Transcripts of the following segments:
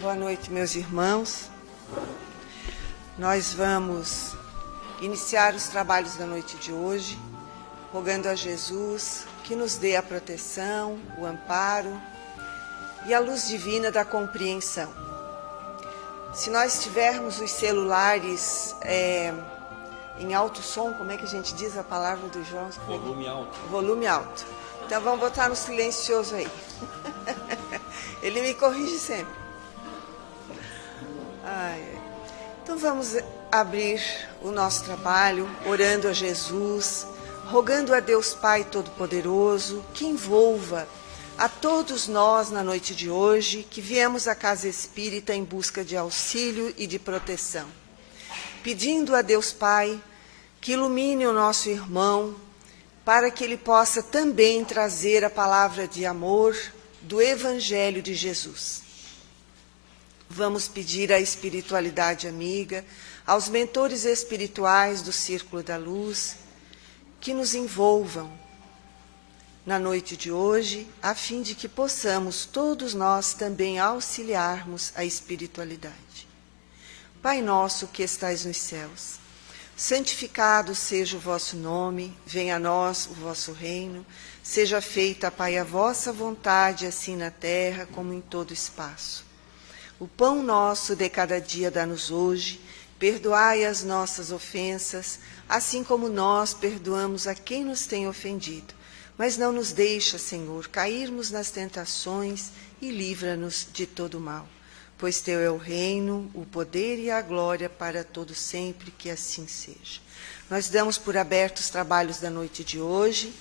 Boa noite, meus irmãos. Nós vamos iniciar os trabalhos da noite de hoje, rogando a Jesus que nos dê a proteção, o amparo e a luz divina da compreensão. Se nós tivermos os celulares em alto som, como é que a gente diz a palavra do João? Volume alto. Volume alto. Então vamos botar no silencioso aí. Ele me corrige sempre. Então vamos abrir o nosso trabalho orando a Jesus, rogando a Deus Pai Todo-Poderoso que envolva a todos nós na noite de hoje que viemos à Casa Espírita em busca de auxílio e de proteção, pedindo a Deus Pai que ilumine o nosso irmão para que ele possa também trazer a palavra de amor do Evangelho de Jesus. Vamos pedir à espiritualidade amiga, aos mentores espirituais do Círculo da Luz, que nos envolvam na noite de hoje, a fim de que possamos todos nós também auxiliarmos a espiritualidade. Pai nosso que estais nos céus, santificado seja o vosso nome, venha a nós o vosso reino, seja feita, Pai, a vossa vontade, assim na terra como em todo espaço. O pão nosso de cada dia dá-nos hoje, perdoai as nossas ofensas, assim como nós perdoamos a quem nos tem ofendido. Mas não nos deixa, Senhor, cairmos nas tentações e livra-nos de todo mal. Pois teu é o reino, o poder e a glória para todo sempre, que assim seja. Nós damos por abertos os trabalhos da noite de hoje,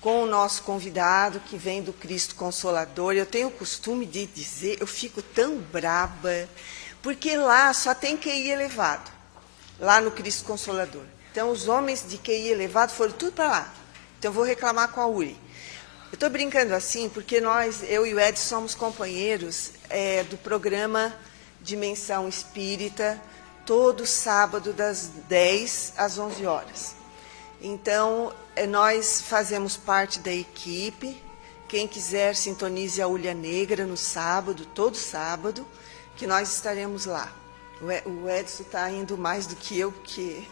com o nosso convidado que vem do Cristo Consolador. Eu tenho o costume de dizer, eu fico tão braba, porque lá só tem QI elevado, lá no Cristo Consolador. Então os homens de QI elevado foram tudo para lá. Então eu vou reclamar com a Uri. Eu estou brincando assim porque eu e o Edson somos companheiros do programa Dimensão Espírita, todo sábado das 10 às 11 horas. Então, nós fazemos parte da equipe. Quem quiser, sintonize a Ulha Negra no sábado, todo sábado, que nós estaremos lá. O Edson está indo mais do que eu, porque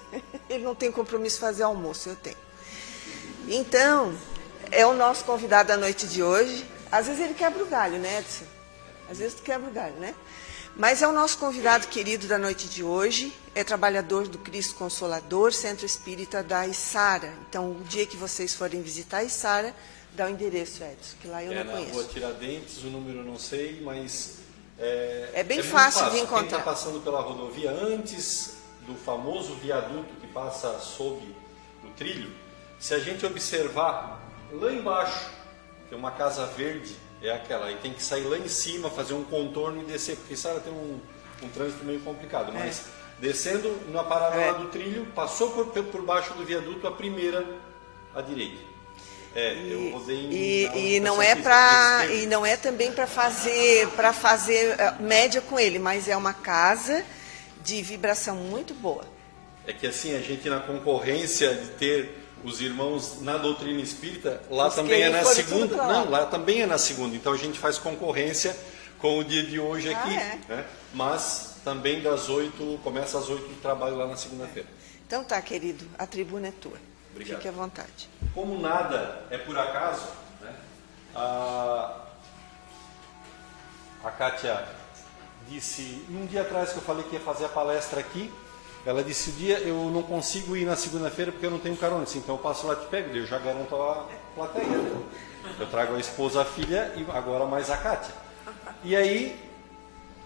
ele não tem compromisso de fazer almoço, eu tenho. Então, é o nosso convidado da noite de hoje. Às vezes ele quebra o galho, né, Edson? Às vezes tu quebra o galho, né? Mas é o nosso convidado querido da noite de hoje, é trabalhador do Cristo Consolador, Centro Espírita da Içara. Então, o dia que vocês forem visitar a Içara, dá o endereço, Edson, que lá eu não conheço. É na Rua Tiradentes, o número eu não sei, mas... É bem fácil de encontrar. Quem está passando pela rodovia, antes do famoso viaduto que passa sob o trilho, se a gente observar, lá embaixo, tem uma casa verde, é aquela, aí tem que sair lá em cima, fazer um contorno e descer, porque Içara tem um trânsito meio complicado, mas descendo na paralela do trilho, passou por baixo do viaduto, a primeira à direita. Eu rodei e não é também para fazer média com ele, mas é uma casa de vibração muito boa. É que assim, a gente na concorrência de ter os irmãos na doutrina espírita, lá também é na segunda. Não, lá também é na segunda. Então a gente faz concorrência com o dia de hoje aqui, né? Mas também começa às 8 do trabalho lá na segunda-feira. Então tá, querido, a tribuna é tua. Obrigado. Fique à vontade. Como nada é por acaso, né? A Kátia disse, um dia atrás que eu falei que ia fazer a palestra aqui, ela disse, eu não consigo ir na segunda-feira porque eu não tenho carona. Disse, então eu passo lá e te pego, eu já garanto a plateia. Né? Eu trago a esposa, a filha e agora mais a Kátia. E aí,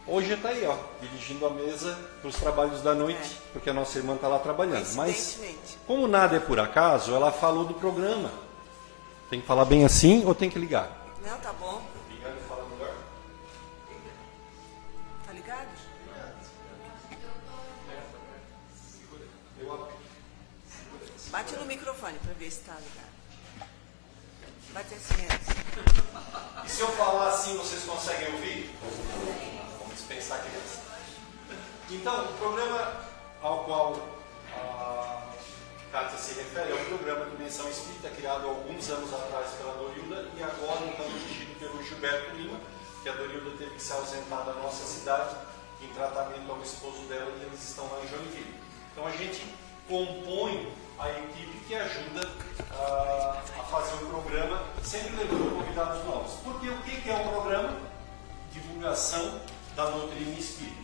hoje está aí, ó, dirigindo a mesa para os trabalhos da noite, porque a nossa irmã está lá trabalhando. Mas, como nada é por acaso, ela falou do programa. Tem que falar bem assim ou tem que ligar? Não, tá bom. Ligando e fala melhor? Tá ligado? Bate no microfone para ver se está ligado. Bate assim, E se eu falar assim, vocês conseguem ouvir? Vamos dispensar a criança. Então, o programa ao qual a Kátia se refere é um programa de Dimensão Espírita criado há alguns anos atrás pela Dorilda e agora então dirigido pelo Gilberto Lima, que a Dorilda teve que se ausentar da nossa cidade em tratamento ao esposo dela e eles estão lá em Joinville. Então a gente compõe a equipe que ajuda a fazer o programa, sempre levando convidados novos. Porque o que é um programa? Divulgação da doutrina espírita.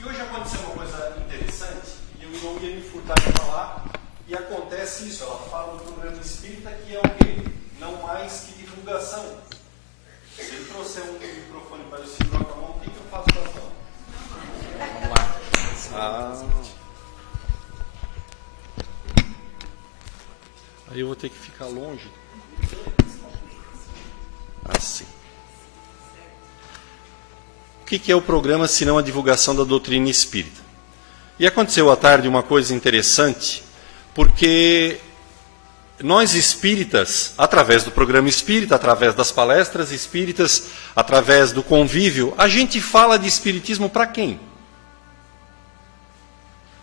E hoje aconteceu uma coisa interessante, e eu não ia me furtar de falar, e acontece isso, ela fala do programa espírita que é o quê? Não mais que divulgação. Se ele trouxer um microfone para eu segurar com a mão, o que eu faço com a mão? Vamos lá. Aí eu vou ter que ficar longe. Assim. O que é o programa, se não a divulgação da doutrina espírita? E aconteceu à tarde uma coisa interessante, porque nós espíritas, através do programa espírita, através das palestras espíritas, através do convívio, a gente fala de espiritismo para quem?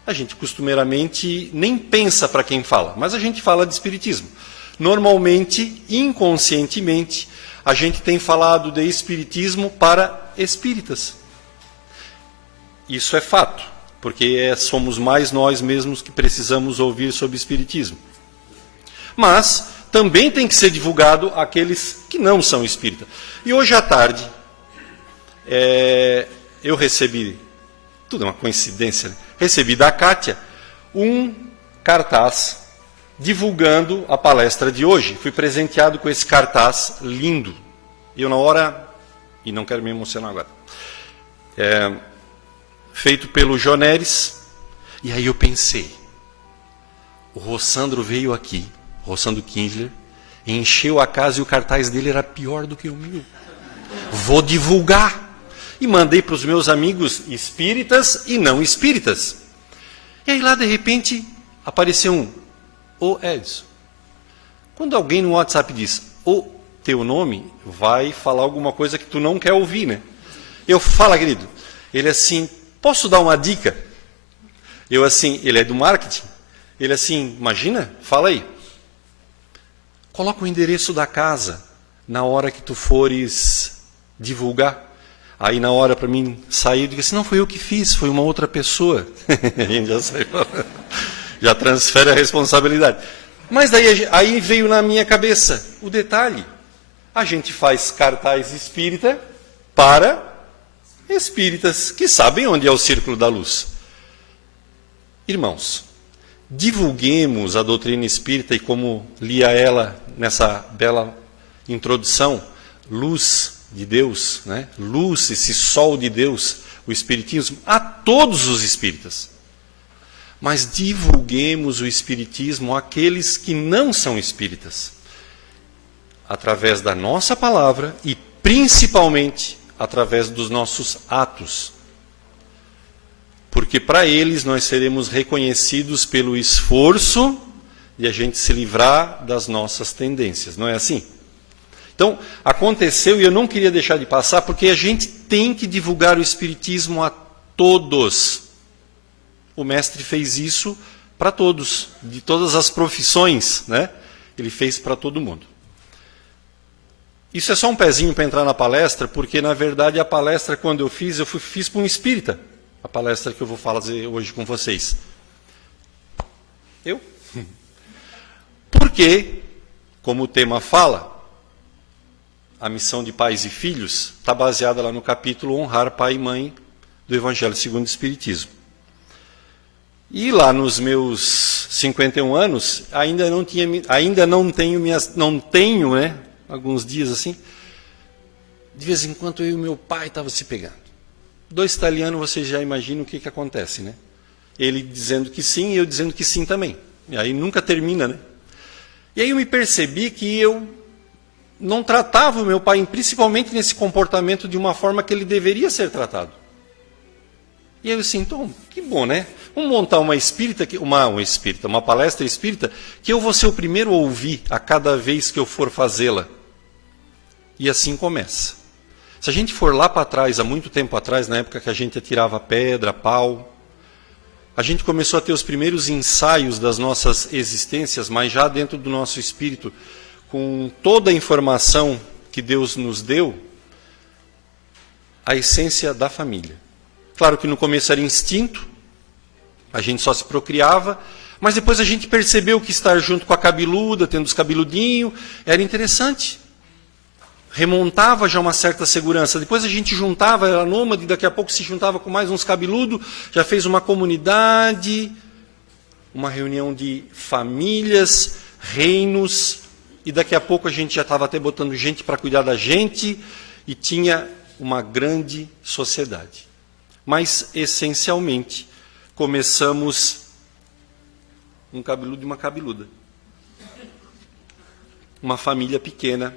A gente costumeiramente nem pensa para quem fala, mas a gente fala de espiritismo. Normalmente, inconscientemente, a gente tem falado de espiritismo para espíritas. Isso é fato, porque somos mais nós mesmos que precisamos ouvir sobre espiritismo. Mas também tem que ser divulgado àqueles que não são espíritas. E hoje à tarde, eu recebi, tudo é uma coincidência, né? Recebi da Kátia um cartaz divulgando a palestra de hoje. Fui presenteado com esse cartaz lindo. Eu na hora, e não quero me emocionar agora, feito pelo Joneres, e aí eu pensei, o Rossandro veio aqui, Rossandro Kinzler, encheu a casa e o cartaz dele era pior do que o meu. Vou divulgar. E mandei para os meus amigos espíritas e não espíritas. E aí lá, de repente, apareceu ô Edson. Quando alguém no WhatsApp diz o teu nome, vai falar alguma coisa que tu não quer ouvir, né? Eu falo, querido, ele assim, posso dar uma dica? Eu assim, ele é do marketing. Ele assim, imagina, fala aí. Coloca o endereço da casa na hora que tu fores divulgar. Aí na hora para mim sair, eu digo assim, não foi eu que fiz, foi uma outra pessoa. A gente já saiu, já transfere a responsabilidade. Mas daí aí veio na minha cabeça o detalhe. A gente faz cartaz espírita para espíritas que sabem onde é o círculo da luz. Irmãos, divulguemos a doutrina espírita e como lia ela nessa bela introdução, luz de Deus, né? Luz, esse sol de Deus, o espiritismo, a todos os espíritas. Mas divulguemos o espiritismo àqueles que não são espíritas, através da nossa palavra e principalmente através dos nossos atos. Porque para eles nós seremos reconhecidos pelo esforço de a gente se livrar das nossas tendências, não é assim? Então, aconteceu e eu não queria deixar de passar, porque a gente tem que divulgar o espiritismo a todos. O mestre fez isso para todos, de todas as profissões, né? Ele fez para todo mundo. Isso é só um pezinho para entrar na palestra, porque, na verdade, a palestra, quando eu fiz para um espírita. A palestra que eu vou fazer hoje com vocês. Eu? Porque, como o tema fala, a missão de pais e filhos está baseada lá no capítulo Honrar Pai e Mãe do Evangelho segundo o Espiritismo. E lá nos meus 51 anos, não tenho, né, alguns dias assim, de vez em quando eu e meu pai estavam se pegando. 2 italianos, vocês já imaginam o que acontece, né? Ele dizendo que sim e eu dizendo que sim também. E aí nunca termina, né? E aí eu me percebi que eu não tratava o meu pai, principalmente nesse comportamento, de uma forma que ele deveria ser tratado. E aí eu disse, então, que bom, né? Vamos montar uma palestra espírita, que eu vou ser o primeiro a ouvir a cada vez que eu for fazê-la. E assim começa. Se a gente for lá para trás, há muito tempo atrás, na época que a gente atirava pedra, pau, a gente começou a ter os primeiros ensaios das nossas existências, mas já dentro do nosso espírito, com toda a informação que Deus nos deu, a essência da família. Claro que no começo era instinto, a gente só se procriava, mas depois a gente percebeu que estar junto com a cabeluda, tendo os cabeludinhos, era interessante. Remontava já uma certa segurança. Depois a gente juntava, era nômade, daqui a pouco se juntava com mais uns cabeludos, já fez uma comunidade, uma reunião de famílias, reinos, e daqui a pouco a gente já estava até botando gente para cuidar da gente, e tinha uma grande sociedade. Mas, essencialmente, começamos um cabeludo e uma cabeluda. Uma família pequena,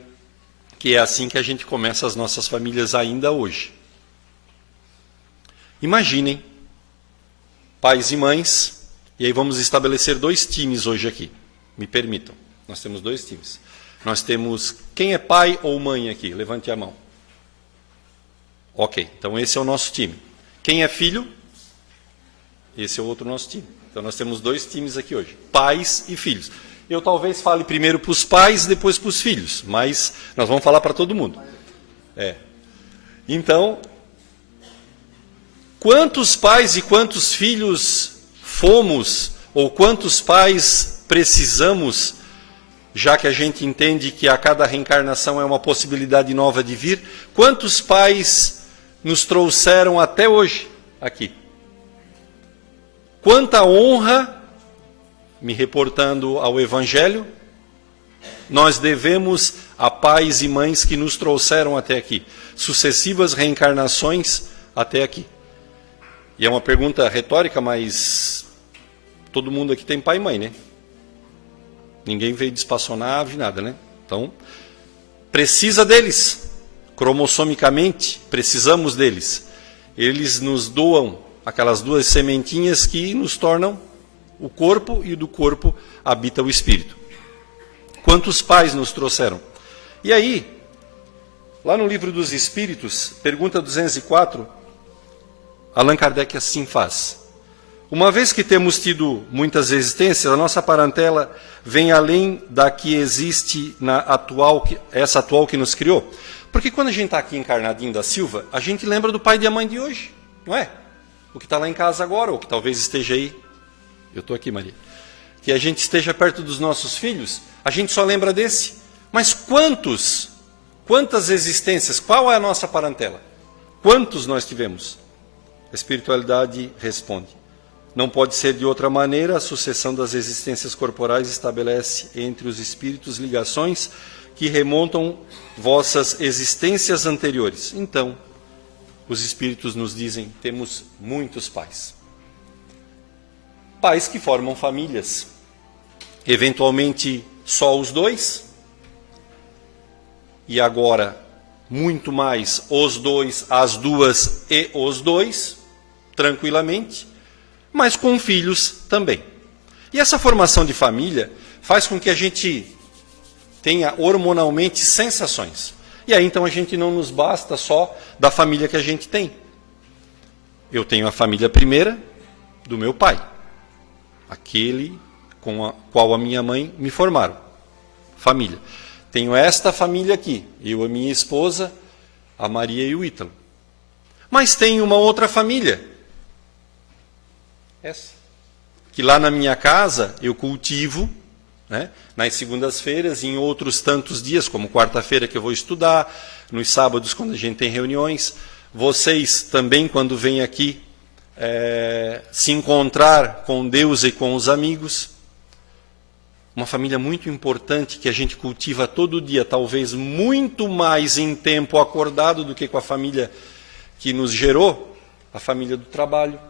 que é assim que a gente começa as nossas famílias ainda hoje. Imaginem, pais e mães, e aí vamos estabelecer 2 times hoje aqui. Me permitam, nós temos 2 times. Nós temos, quem é pai ou mãe aqui? Levante a mão. Ok, então esse é o nosso time. Quem é filho? Esse é o outro nosso time. Então nós temos 2 times aqui hoje, pais e filhos. Eu talvez fale primeiro para os pais, depois para os filhos, mas nós vamos falar para todo mundo. Então, quantos pais e quantos filhos fomos, ou quantos pais precisamos, já que a gente entende que a cada reencarnação é uma possibilidade nova de vir, quantos pais nos trouxeram até hoje aqui? Quanta honra, me reportando ao Evangelho, nós devemos a pais e mães que nos trouxeram até aqui, sucessivas reencarnações até aqui. E é uma pergunta retórica, mas todo mundo aqui tem pai e mãe, né? Ninguém veio de espaçonave, nada, né? Então, precisa deles, cromossomicamente, precisamos deles. Eles nos doam aquelas 2 sementinhas que nos tornam o corpo, e do corpo habita o espírito. Quantos pais nos trouxeram? E aí, lá no Livro dos Espíritos, pergunta 204, Allan Kardec assim faz. Uma vez que temos tido muitas existências, a nossa parentela vem além da que existe na essa atual que nos criou. Porque quando a gente está aqui encarnadinho da Silva, a gente lembra do pai e da mãe de hoje, não é? O que está lá em casa agora, ou que talvez esteja aí. Eu estou aqui, Maria. Que a gente esteja perto dos nossos filhos, a gente só lembra desse. Mas quantas existências, qual é a nossa parentela? Quantos nós tivemos? A espiritualidade responde. Não pode ser de outra maneira, a sucessão das existências corporais estabelece entre os espíritos ligações que remontam vossas existências anteriores. Então, os espíritos nos dizem, temos muitos pais. Pais que formam famílias, eventualmente só os 2, e agora muito mais os 2, as 2 e os 2, tranquilamente, mas com filhos também. E essa formação de família faz com que a gente tenha hormonalmente sensações. E aí então a gente não nos basta só da família que a gente tem. Eu tenho a família primeira do meu pai, aquele com a qual a minha mãe me formaram. Família. Tenho esta família aqui, eu, a minha esposa, a Maria e o Ítalo. Mas tenho uma outra família. Essa. Que lá na minha casa eu cultivo, né, nas segundas-feiras e em outros tantos dias, como quarta-feira que eu vou estudar, nos sábados quando a gente tem reuniões. Vocês também, quando vêm aqui, se encontrar com Deus e com os amigos. Uma família muito importante que a gente cultiva todo dia, talvez muito mais em tempo acordado do que com a família que nos gerou, a família do trabalho,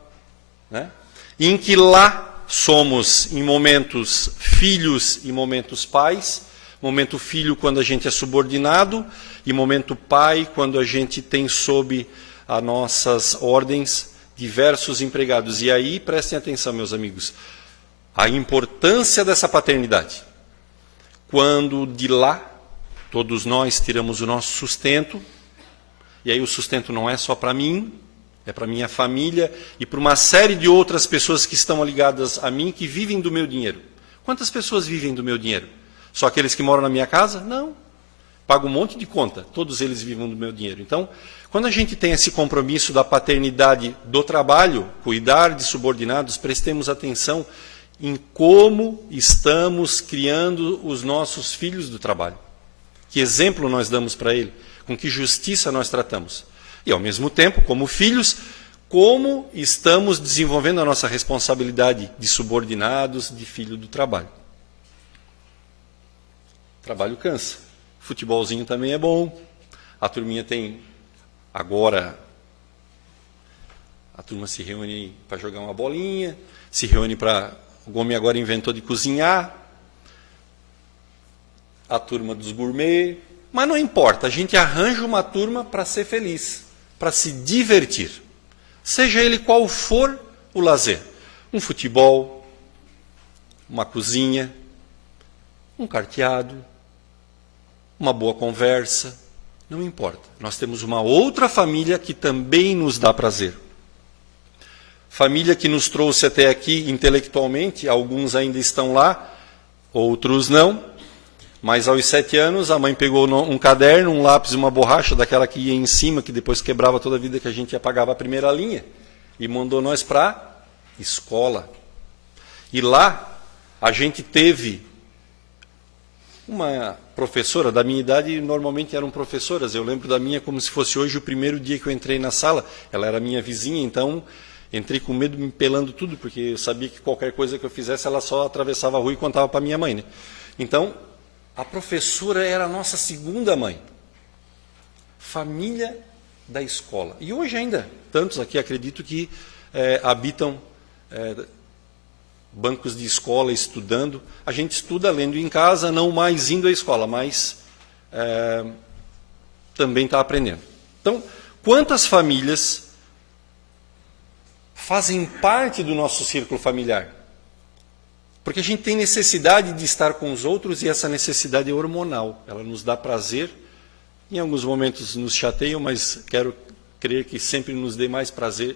né? Em que lá somos, em momentos, filhos e momentos pais, momento filho quando a gente é subordinado, e momento pai quando a gente tem sob as nossas ordens diversos empregados. E aí, prestem atenção, meus amigos, a importância dessa paternidade. Quando de lá, todos nós tiramos o nosso sustento, e aí o sustento não é só para mim, é para minha família e para uma série de outras pessoas que estão ligadas a mim, que vivem do meu dinheiro. Quantas pessoas vivem do meu dinheiro? Só aqueles que moram na minha casa? Não. pago um monte de conta, todos eles vivem do meu dinheiro. Então, quando a gente tem esse compromisso da paternidade do trabalho, cuidar de subordinados, prestemos atenção em como estamos criando os nossos filhos do trabalho. Que exemplo nós damos para ele, com que justiça nós tratamos. E, ao mesmo tempo, como filhos, como estamos desenvolvendo a nossa responsabilidade de subordinados, de filho do trabalho. Trabalho cansa. Futebolzinho também é bom. A turminha tem, agora, a turma se reúne para jogar uma bolinha, se reúne para... O Gomes agora inventou de cozinhar. A turma dos gourmet. Mas não importa, a gente arranja uma turma para ser feliz, para se divertir. Seja ele qual for o lazer. Um futebol, uma cozinha, um carteado, uma boa conversa, não importa. Nós temos uma outra família que também nos dá prazer. Família que nos trouxe até aqui intelectualmente, alguns ainda estão lá, outros não. Mas aos 7 anos a mãe pegou um caderno, um lápis e uma borracha, daquela que ia em cima, que depois quebrava toda a vida, que a gente apagava a primeira linha, e mandou nós para a escola. E lá a gente teve uma professora, da minha idade normalmente eram professoras, eu lembro da minha como se fosse hoje o primeiro dia que eu entrei na sala, ela era minha vizinha, então entrei com medo, me pelando tudo, porque eu sabia que qualquer coisa que eu fizesse, ela só atravessava a rua e contava para minha mãe, né? Então, a professora era a nossa segunda mãe. Família da escola. E hoje ainda, tantos aqui acredito que habitam bancos de escola estudando. A gente estuda lendo em casa, não mais indo à escola, mas também está aprendendo. Então, quantas famílias fazem parte do nosso círculo familiar? Porque a gente tem necessidade de estar com os outros e essa necessidade é hormonal. Ela nos dá prazer, em alguns momentos nos chateiam, mas quero crer que sempre nos dê mais prazer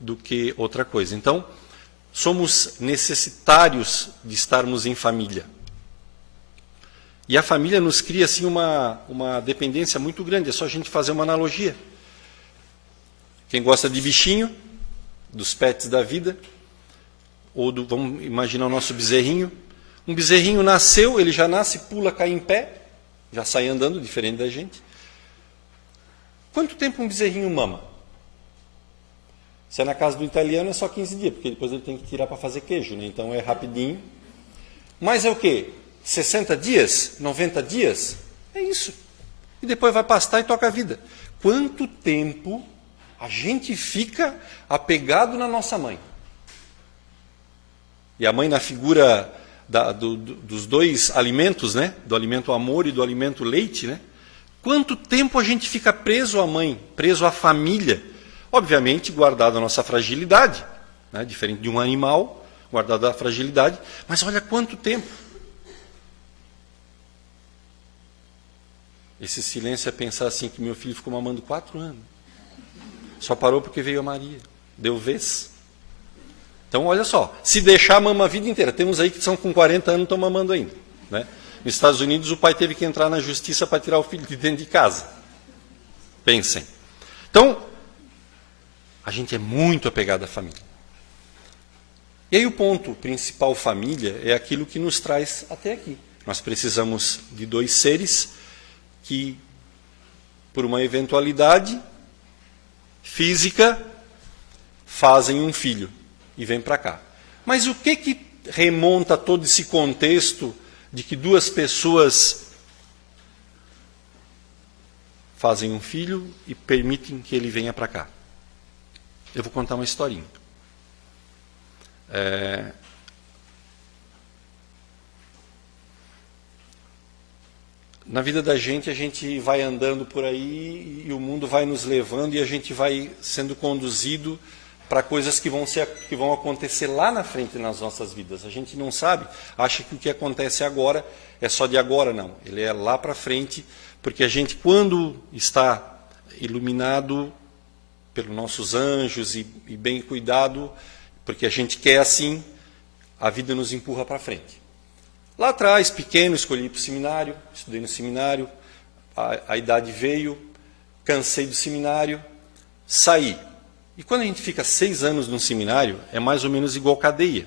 do que outra coisa. Então, somos necessitários de estarmos em família. E a família nos cria assim uma dependência muito grande, é só a gente fazer uma analogia. Quem gosta de bichinho, dos pets da vida, vamos imaginar o nosso bezerrinho. Um bezerrinho nasceu, ele já nasce, pula, cai em pé, já sai andando, diferente da gente. Quanto tempo um bezerrinho mama? Se é na casa do italiano é só 15 dias, porque depois ele tem que tirar para fazer queijo, né? Então é rapidinho. Mas é o quê? 60 dias? 90 dias? É isso. E depois vai pastar e toca a vida. Quanto tempo a gente fica apegado na nossa mãe? E a mãe na figura dos dois alimentos, né? Do alimento amor e do alimento leite, né? Quanto tempo a gente fica preso à mãe, preso à família? Obviamente, guardado a nossa fragilidade, né? Diferente de um animal, guardado a fragilidade. Mas olha quanto tempo. Esse silêncio é pensar assim, que meu filho ficou mamando 4 anos. Só parou porque veio a Maria. Deu vez. Então, olha só, se deixar, mama a vida inteira. Temos aí que são com 40 anos e estão mamando ainda. Né? Nos Estados Unidos, o pai teve que entrar na justiça para tirar o filho de dentro de casa. Pensem. Então, a gente é muito apegado à família. E aí o ponto principal, família, é aquilo que nos traz até aqui. Nós precisamos de 2 seres que, por uma eventualidade física, fazem um filho. E vem para cá. Mas o que remonta todo esse contexto de que 2 pessoas fazem um filho e permitem que ele venha para cá? Eu vou contar uma historinha. Na vida da gente, a gente vai andando por aí e o mundo vai nos levando e a gente vai sendo conduzido para coisas que vão acontecer lá na frente nas nossas vidas. A gente não sabe, acha que o que acontece agora é só de agora, não. Ele é lá para frente, porque a gente, quando está iluminado pelos nossos anjos e bem cuidado, porque a gente quer assim, a vida nos empurra para frente. Lá atrás, pequeno, escolhi ir para o seminário, estudei no seminário, a idade veio, cansei do seminário, saí. E quando a gente fica 6 anos num seminário, é mais ou menos igual cadeia.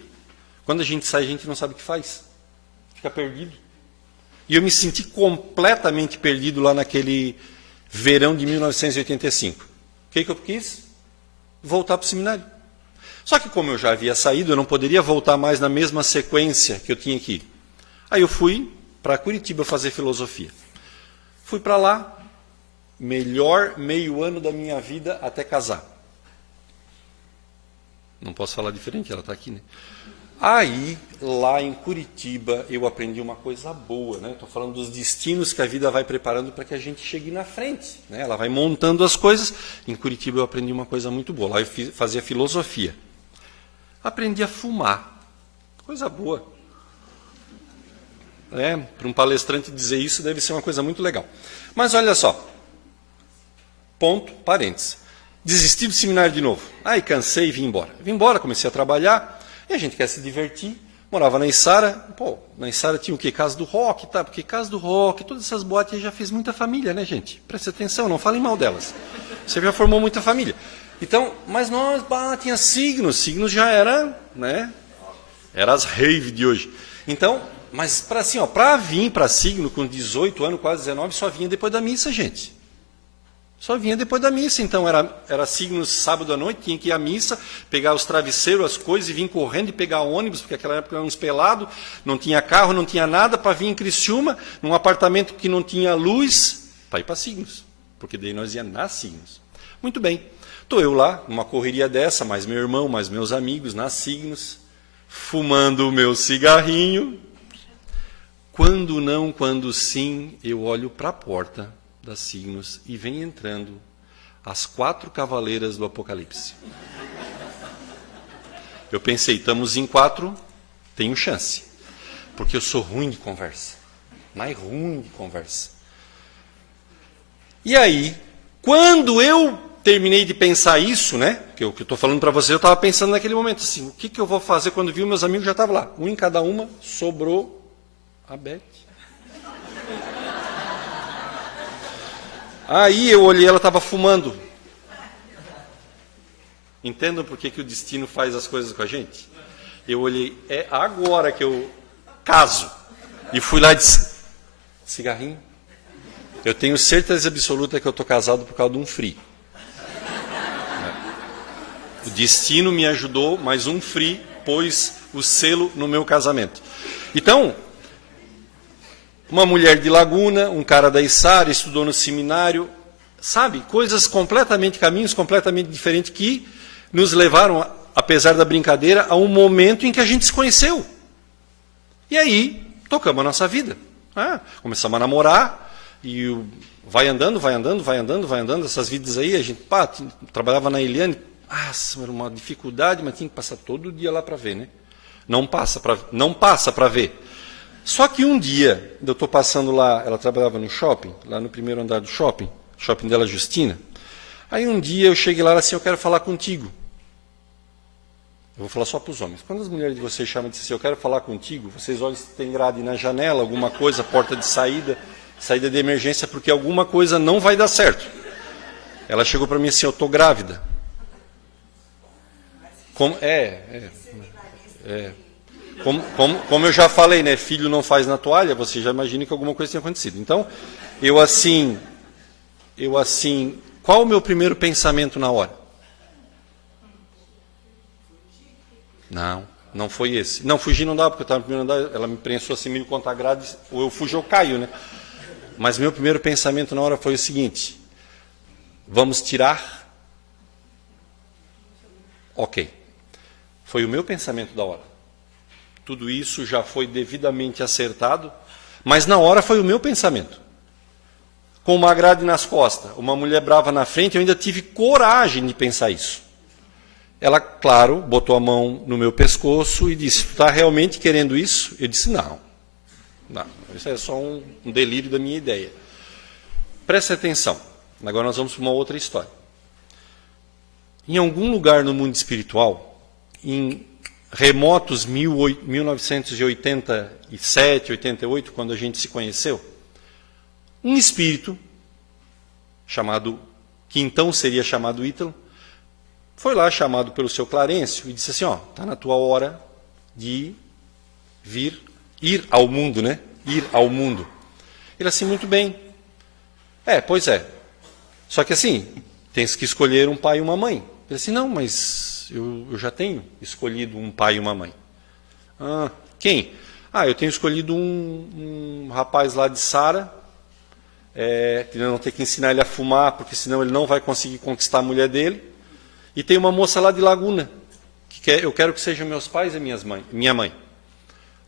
Quando a gente sai, a gente não sabe o que faz. Fica perdido. E eu me senti completamente perdido lá naquele verão de 1985. O que eu quis? Voltar para o seminário. Só que como eu já havia saído, eu não poderia voltar mais na mesma sequência que eu tinha aqui. Aí eu fui para Curitiba fazer filosofia. Fui para lá, melhor meio ano da minha vida até casar. Não posso falar diferente, ela está aqui, né? Aí, lá em Curitiba, eu aprendi uma coisa boa, né? Estou falando dos destinos que a vida vai preparando para que a gente chegue na frente, né? Ela vai montando as coisas. Em Curitiba eu aprendi uma coisa muito boa. Lá eu fazia filosofia. Aprendi a fumar. Coisa boa. Para um palestrante dizer isso deve ser uma coisa muito legal. Mas olha só. Ponto, parênteses. Desisti do seminário de novo. Aí cansei e vim embora. Vim embora, comecei a trabalhar. E a gente quer se divertir. Morava na Içara. Pô, na Içara tinha o quê? Casa do Rock, tá? Porque Casa do Rock, todas essas boates aí já fez muita família, né, gente? Presta atenção, não falem mal delas. Você já formou muita família. Então, mas nós, tinha Signos. Signos já era, né? Era as rave de hoje. Então, mas para assim, para vir para Signo com 18 anos, quase 19, só vinha depois da missa, gente. Só vinha depois da missa, então era Signos sábado à noite, tinha que ir à missa, pegar os travesseiros, as coisas, e vir correndo e pegar ônibus, porque naquela época éramos pelados, não tinha carro, não tinha nada, para vir em Criciúma, num apartamento que não tinha luz, para ir para Signos, porque daí nós íamos nas Signos. Muito bem, estou eu lá, numa correria dessa, mais meu irmão, mais meus amigos, nas Signos, fumando o meu cigarrinho. Quando não, quando sim, eu olho para a porta das Signos e vem entrando as 4 cavaleiras do Apocalipse. Eu pensei, estamos em 4, tenho chance. Porque eu sou ruim de conversa. Mais ruim de conversa. E aí, quando eu terminei de pensar isso, né? Que eu estou falando para você, eu estava pensando naquele momento assim, o que eu vou fazer quando vi meus amigos já estavam lá. Um em cada uma, sobrou a Beth. Aí eu olhei, ela estava fumando. Entendam por que o destino faz as coisas com a gente? Eu olhei, é agora que eu caso. E fui lá e disse, cigarrinho? Eu tenho certeza absoluta que eu estou casado por causa de um free. O destino me ajudou, mas um free pôs o selo no meu casamento. Então, uma mulher de Laguna, um cara da Içara, estudou no seminário, sabe? Coisas completamente, caminhos completamente diferentes que nos levaram, apesar da brincadeira, a um momento em que a gente se conheceu. E aí, tocamos a nossa vida. Começamos a namorar, e vai andando, essas vidas aí, a gente trabalhava na Eliane, era uma dificuldade, mas tinha que passar todo dia lá para ver, né? Não passa para ver. Só que um dia, eu estou passando lá, ela trabalhava no shopping, lá no primeiro andar do shopping dela, Justina. Aí um dia eu cheguei lá e assim, eu quero falar contigo. Eu vou falar só para os homens. Quando as mulheres de vocês chamam de assim, eu quero falar contigo, vocês olham se tem grade na janela, alguma coisa, porta de saída de emergência, porque alguma coisa não vai dar certo. Ela chegou para mim assim, eu estou grávida. Como eu já falei, né, filho não faz na toalha, você já imagina que alguma coisa tenha acontecido. Então, eu assim, qual o meu primeiro pensamento na hora? Não foi esse. Não, fugir não dá, porque eu estava no primeiro andar, ela me prensou assim, meio contra a grade, ou eu fujo ou eu caio, né? Mas meu primeiro pensamento na hora foi o seguinte, vamos tirar? Ok. Foi o meu pensamento da hora. Tudo isso já foi devidamente acertado, mas na hora foi o meu pensamento. Com uma grade nas costas, uma mulher brava na frente, eu ainda tive coragem de pensar isso. Ela, claro, botou a mão no meu pescoço e disse, está realmente querendo isso? Eu disse, não, isso é só um delírio da minha ideia. Preste atenção, agora nós vamos para uma outra história. Em algum lugar no mundo espiritual, em remotos 1987, 88, quando a gente se conheceu, um espírito, que então seria chamado Ítalo, foi lá chamado pelo seu Clarencio e disse assim, está na tua hora de ir ao mundo, né? Ir ao mundo. Ele assim, muito bem. Pois é. Só que assim, tens que escolher um pai e uma mãe. Ele assim, não, mas eu já tenho escolhido um pai e uma mãe. Quem? Eu tenho escolhido um rapaz lá de Sara, que eu não tenho que ensinar ele a fumar, porque senão ele não vai conseguir conquistar a mulher dele. E tem uma moça lá de Laguna, eu quero que sejam meus pais e minha mãe.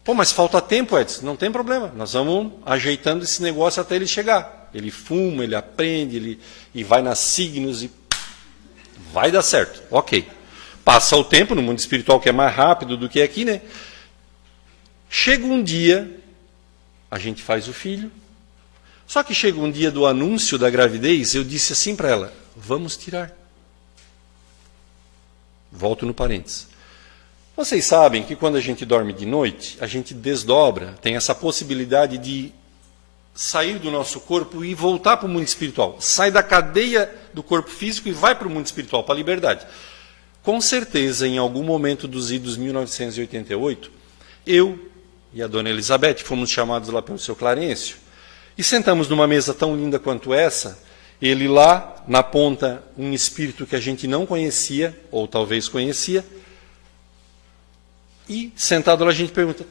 Pô, mas falta tempo, Edson. Não tem problema, nós vamos ajeitando esse negócio até ele chegar. Ele fuma, ele aprende, e vai nas signos e vai dar certo. Ok. Passa o tempo no mundo espiritual, que é mais rápido do que aqui, né? Chega um dia, a gente faz o filho. Só que chega um dia do anúncio da gravidez, eu disse assim para ela, vamos tirar. Volto no parênteses. Vocês sabem que quando a gente dorme de noite, a gente desdobra, tem essa possibilidade de sair do nosso corpo e voltar para o mundo espiritual. Sai da cadeia do corpo físico e vai para o mundo espiritual, para a liberdade. Com certeza, em algum momento dos idos 1988, eu e a dona Elizabeth fomos chamados lá pelo seu Clarencio e sentamos numa mesa tão linda quanto essa, ele lá, na ponta, um espírito que a gente não conhecia, ou talvez conhecia, e sentado lá a gente pergunta,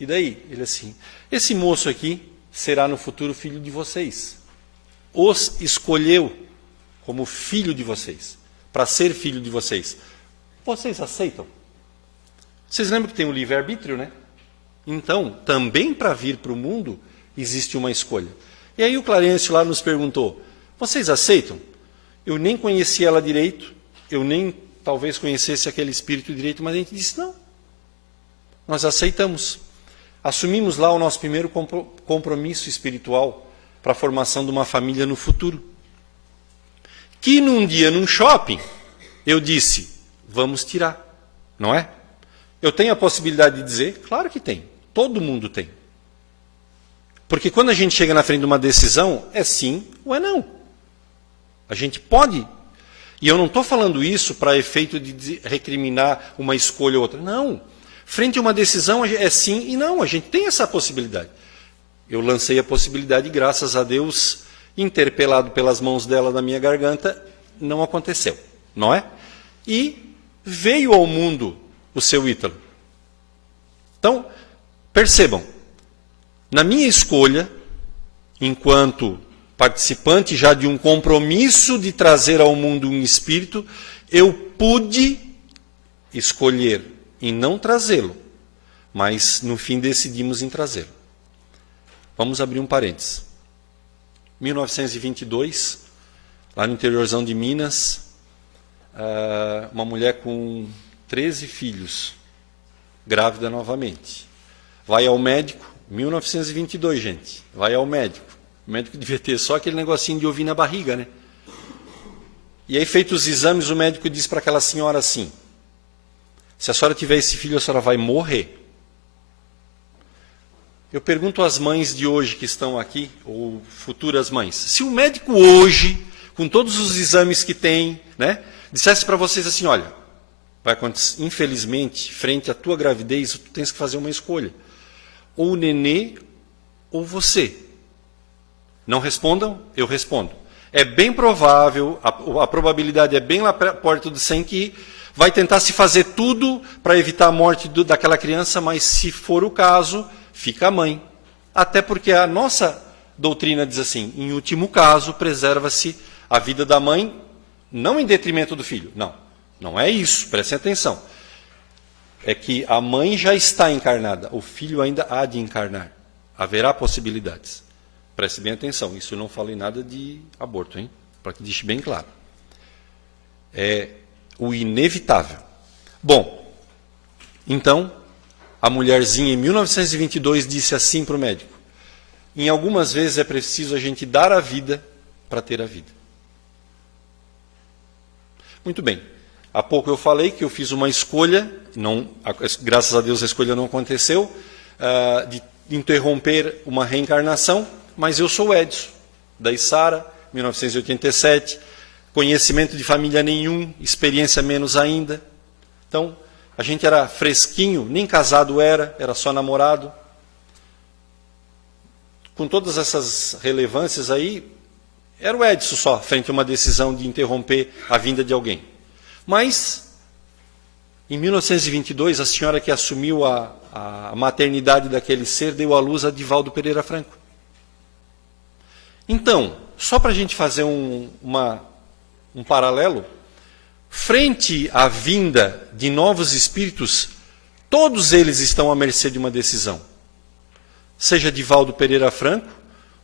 e daí? Ele assim, esse moço aqui será no futuro filho de vocês. Os escolheu como filho de vocês, para ser filho de vocês. Vocês aceitam? Vocês lembram que tem o livre-arbítrio, né? Então, também para vir para o mundo, existe uma escolha. E aí o Clarencio lá nos perguntou, vocês aceitam? Eu nem conhecia ela direito, eu nem talvez conhecesse aquele espírito direito, mas a gente disse, não. Nós aceitamos. Assumimos lá o nosso primeiro compromisso espiritual para a formação de uma família no futuro. Que num dia, num shopping, eu disse, vamos tirar, não é? Eu tenho a possibilidade de dizer? Claro que tem, todo mundo tem. Porque quando a gente chega na frente de uma decisão, é sim ou é não. A gente pode. E eu não estou falando isso para efeito de recriminar uma escolha ou outra. Não. Frente a uma decisão é sim e não. A gente tem essa possibilidade. Eu lancei a possibilidade, graças a Deus, interpelado pelas mãos dela na minha garganta, não aconteceu. Não é? E veio ao mundo o seu Ítalo. Então, percebam. Na minha escolha, enquanto participante já de um compromisso de trazer ao mundo um espírito, eu pude escolher em não trazê-lo, mas no fim decidimos em trazê-lo. Vamos abrir um parênteses. 1922, lá no interiorzão de Minas, uma mulher com 13 filhos, grávida novamente, vai ao médico. 1922, gente. Vai ao médico. O médico devia ter só aquele negocinho de ouvir na barriga, né? E aí, feitos os exames, o médico diz para aquela senhora assim, se a senhora tiver esse filho, a senhora vai morrer. Eu pergunto às mães de hoje que estão aqui, ou futuras mães, se o médico hoje, com todos os exames que tem, né, dissesse para vocês assim, olha, vai acontecer, infelizmente, frente à tua gravidez, tu tens que fazer uma escolha. Ou o nenê, ou você. Não respondam? Eu respondo. É bem provável, a probabilidade é bem lá perto de 100 que vai tentar se fazer tudo para evitar a morte daquela criança, mas se for o caso, fica a mãe. Até porque a nossa doutrina diz assim, em último caso, preserva-se a vida da mãe, não em detrimento do filho. Não, não é isso, prestem atenção. É que a mãe já está encarnada, o filho ainda há de encarnar. Haverá possibilidades. Preste bem atenção, isso eu não falei nada de aborto, hein? Para que deixe bem claro. É o inevitável. Bom, então, a mulherzinha em 1922 disse assim para o médico, em algumas vezes é preciso a gente dar a vida para ter a vida. Muito bem. Há pouco eu falei que eu fiz uma escolha, graças a Deus a escolha não aconteceu, de interromper uma reencarnação mas eu sou o Edson, da Isara, 1987, conhecimento de família nenhum, experiência menos ainda. Então, a gente era fresquinho, nem casado era só namorado. Com todas essas relevâncias aí, era o Edson só, frente a uma decisão de interromper a vinda de alguém. Mas, em 1922, a senhora que assumiu a maternidade daquele ser deu à luz a Divaldo Pereira Franco. Então, só para a gente fazer um paralelo, frente à vinda de novos espíritos, todos eles estão à mercê de uma decisão. Seja Divaldo Pereira Franco,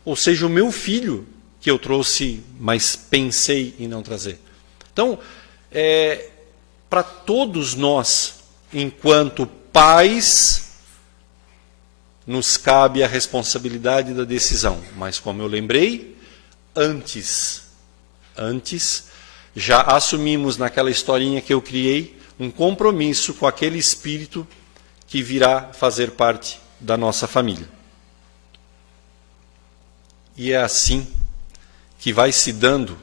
ou seja o meu filho, que eu trouxe, mas pensei em não trazer. Então, para todos nós, enquanto pais, nos cabe a responsabilidade da decisão. Mas, como eu lembrei, antes, já assumimos naquela historinha que eu criei um compromisso com aquele espírito que virá fazer parte da nossa família. E é assim que vai se dando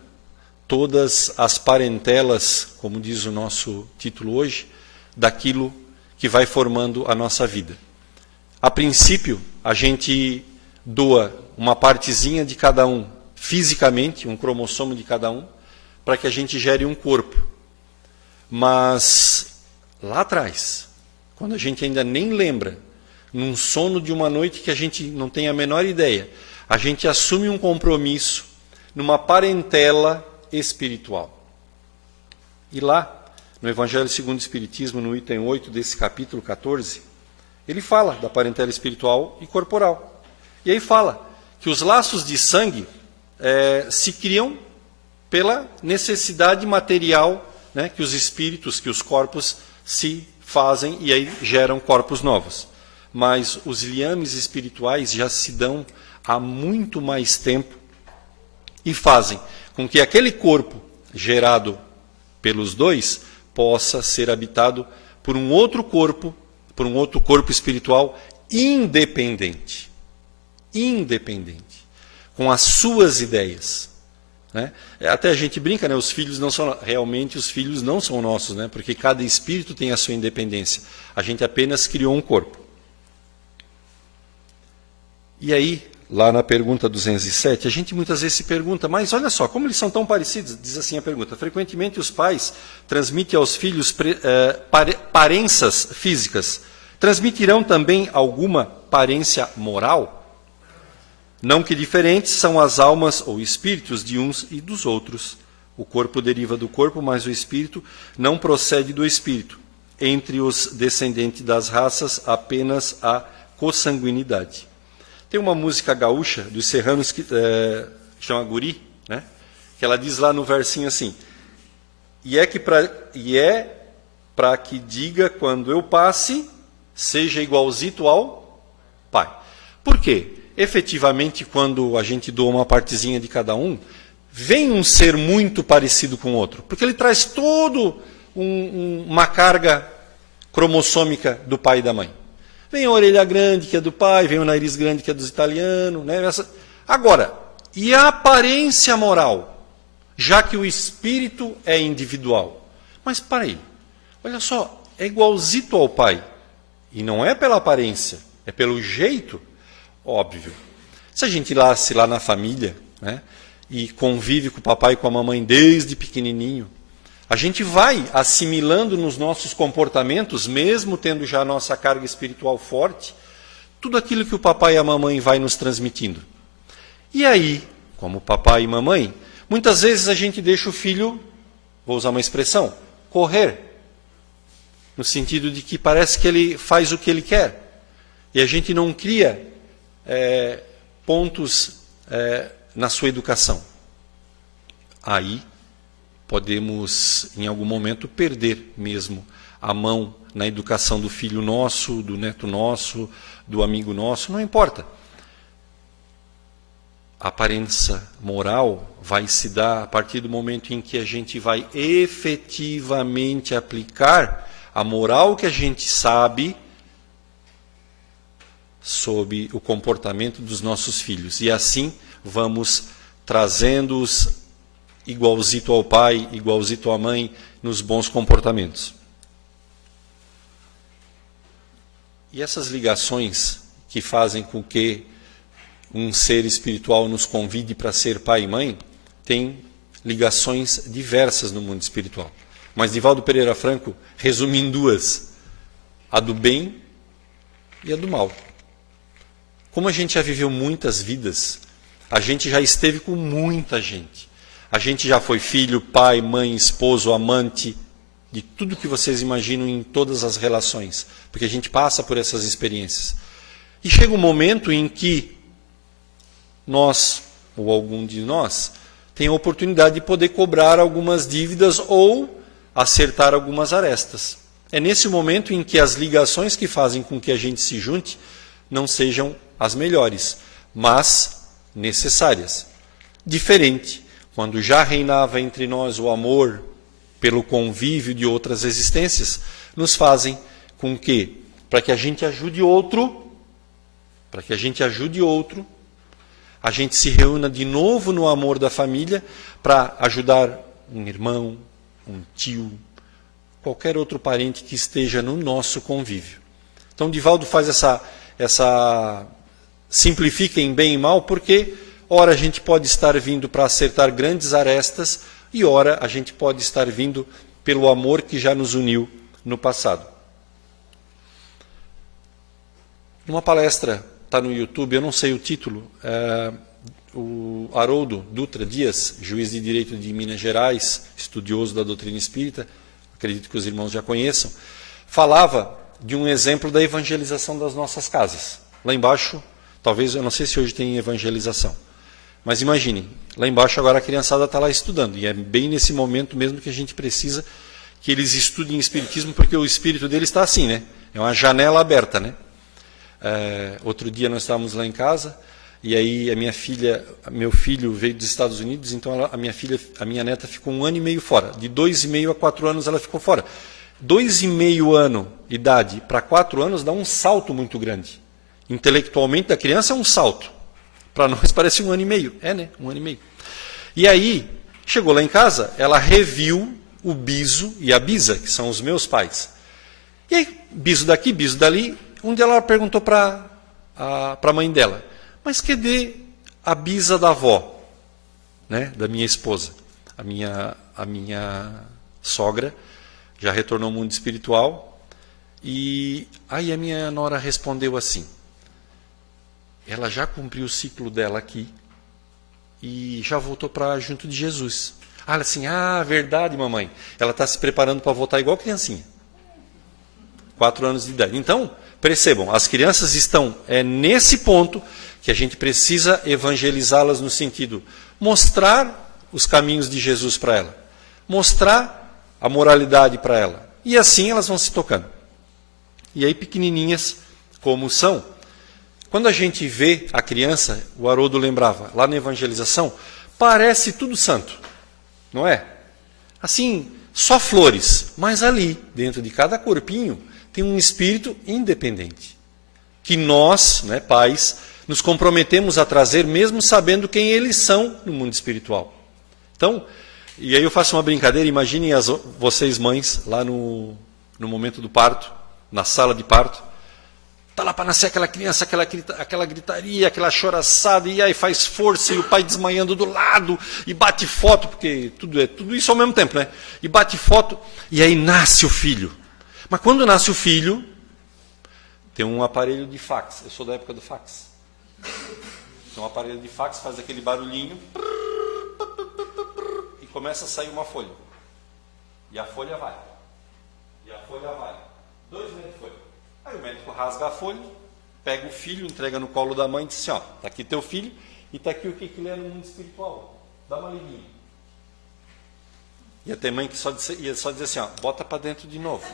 todas as parentelas, como diz o nosso título hoje, daquilo que vai formando a nossa vida. A princípio, a gente doa uma partezinha de cada um, fisicamente, um cromossomo de cada um, para que a gente gere um corpo. Mas, lá atrás, quando a gente ainda nem lembra, num sono de uma noite que a gente não tem a menor ideia, a gente assume um compromisso numa parentela espiritual. E lá, no Evangelho segundo o Espiritismo, no item 8 desse capítulo 14, ele fala da parentela espiritual e corporal. E aí fala que os laços de sangue se criam pela necessidade material, né, que os espíritos, que os corpos se fazem e aí geram corpos novos. Mas os liames espirituais já se dão há muito mais tempo e fazem com que aquele corpo gerado pelos dois possa ser habitado por um outro corpo espiritual independente, com as suas ideias. Né? Até a gente brinca, né? Os filhos não são nossos, né? Porque cada espírito tem a sua independência. A gente apenas criou um corpo. E aí, lá na pergunta 207, a gente muitas vezes se pergunta, mas olha só, como eles são tão parecidos? Diz assim a pergunta: frequentemente os pais transmitem aos filhos parenças físicas. Transmitirão também alguma parência moral? Não que diferentes são as almas ou espíritos de uns e dos outros. O corpo deriva do corpo, mas o espírito não procede do espírito. Entre os descendentes das raças, apenas a consanguinidade. Tem uma música gaúcha dos serranos que chama Guri, né? Que ela diz lá no versinho assim: e é para que diga quando eu passe, seja igualzito ao pai. Por quê? Efetivamente, quando a gente doa uma partezinha de cada um, vem um ser muito parecido com o outro, porque ele traz todo uma carga cromossômica do pai e da mãe. Vem a orelha grande, que é do pai, vem o nariz grande, que é dos italianos. Né? Agora, e a aparência moral? Já que o espírito é individual. Mas para aí, olha só, é igualzito ao pai. E não é pela aparência, é pelo jeito. Óbvio. Se a gente nasce lá na família, né, e convive com o papai e com a mamãe desde pequenininho, a gente vai assimilando nos nossos comportamentos, mesmo tendo já a nossa carga espiritual forte, tudo aquilo que o papai e a mamãe vai nos transmitindo. E aí, como papai e mamãe, muitas vezes a gente deixa o filho, vou usar uma expressão, correr, no sentido de que parece que ele faz o que ele quer. E a gente não cria pontos na sua educação. Aí podemos, em algum momento, perder mesmo a mão na educação do filho nosso, do neto nosso, do amigo nosso, não importa. A aparência moral vai se dar a partir do momento em que a gente vai efetivamente aplicar a moral que a gente sabe sobre o comportamento dos nossos filhos. E assim vamos trazendo-os igualzito ao pai, igualzito à mãe, nos bons comportamentos. E essas ligações que fazem com que um ser espiritual nos convide para ser pai e mãe, tem ligações diversas no mundo espiritual. Mas Divaldo Pereira Franco resume em duas: a do bem e a do mal. Como a gente já viveu muitas vidas, a gente já esteve com muita gente. A gente já foi filho, pai, mãe, esposo, amante, de tudo que vocês imaginam em todas as relações, porque a gente passa por essas experiências. E chega um momento em que nós, ou algum de nós, tem a oportunidade de poder cobrar algumas dívidas ou acertar algumas arestas. É nesse momento em que as ligações que fazem com que a gente se junte não sejam as melhores, mas necessárias. Diferente, quando já reinava entre nós o amor pelo convívio de outras existências, nos fazem com que, para que a gente ajude outro, a gente se reúna de novo no amor da família para ajudar um irmão, um tio, qualquer outro parente que esteja no nosso convívio. Então, Divaldo faz essa simplifica em bem e mal, porque ora a gente pode estar vindo para acertar grandes arestas e ora a gente pode estar vindo pelo amor que já nos uniu no passado. Numa palestra, está no YouTube, eu não sei o título, o Haroldo Dutra Dias, juiz de direito de Minas Gerais, estudioso da doutrina espírita, acredito que os irmãos já conheçam, falava de um exemplo da evangelização das nossas casas. Lá embaixo, talvez, eu não sei se hoje tem evangelização, mas imaginem, lá embaixo agora a criançada está lá estudando, e é bem nesse momento mesmo que a gente precisa que eles estudem espiritismo, porque o espírito deles está assim, né? É uma janela aberta, né? Outro dia nós estávamos lá em casa, e aí meu filho veio dos Estados Unidos, então a minha neta ficou 1 ano e meio fora. De 2,5 a 4 anos ela ficou fora. 2,5 anos de idade para 4 anos dá um salto muito grande. Intelectualmente da criança é um salto. Para nós parece 1 ano e meio. É, né? 1 ano e meio. E aí, chegou lá em casa, ela reviu o Biso e a Bisa, que são os meus pais. E aí, Biso daqui, Biso dali. Um dia ela perguntou para a mãe dela: mas cadê a bisa da avó, né, da minha esposa? A minha sogra já retornou ao mundo espiritual. E aí a minha nora respondeu assim: ela já cumpriu o ciclo dela aqui e já voltou para junto de Jesus. Ela assim: verdade, mamãe. Ela está se preparando para voltar igual criancinha. 4 anos de idade. Então, percebam, as crianças estão nesse ponto que a gente precisa evangelizá-las no sentido mostrar os caminhos de Jesus para ela, mostrar a moralidade para ela, e assim elas vão se tocando. E aí, pequenininhas como são, quando a gente vê a criança, o Haroldo lembrava, lá na evangelização, parece tudo santo, não é? Assim, só flores, mas ali, dentro de cada corpinho, tem um espírito independente, que nós, né, pais, nos comprometemos a trazer, mesmo sabendo quem eles são no mundo espiritual. Então, e aí eu faço uma brincadeira, imaginem vocês mães, lá no momento do parto, na sala de parto, está lá para nascer aquela criança, aquela gritaria, aquela choraçada, e aí faz força, e o pai desmaiando do lado, e bate foto, porque tudo isso ao mesmo tempo, né? E bate foto, e aí nasce o filho. Mas quando nasce o filho, tem um aparelho de fax. Eu sou da época do fax. Tem um aparelho de fax, faz aquele barulhinho e começa a sair uma folha. E a folha vai. E a folha vai. 2 metros de folha. Aí o médico rasga a folha, pega o filho, entrega no colo da mãe e diz assim: ó, está aqui teu filho e está aqui o que ele é no mundo espiritual. Dá uma liguinha. Ia ter mãe que ia só dizer assim: ó, bota para dentro de novo.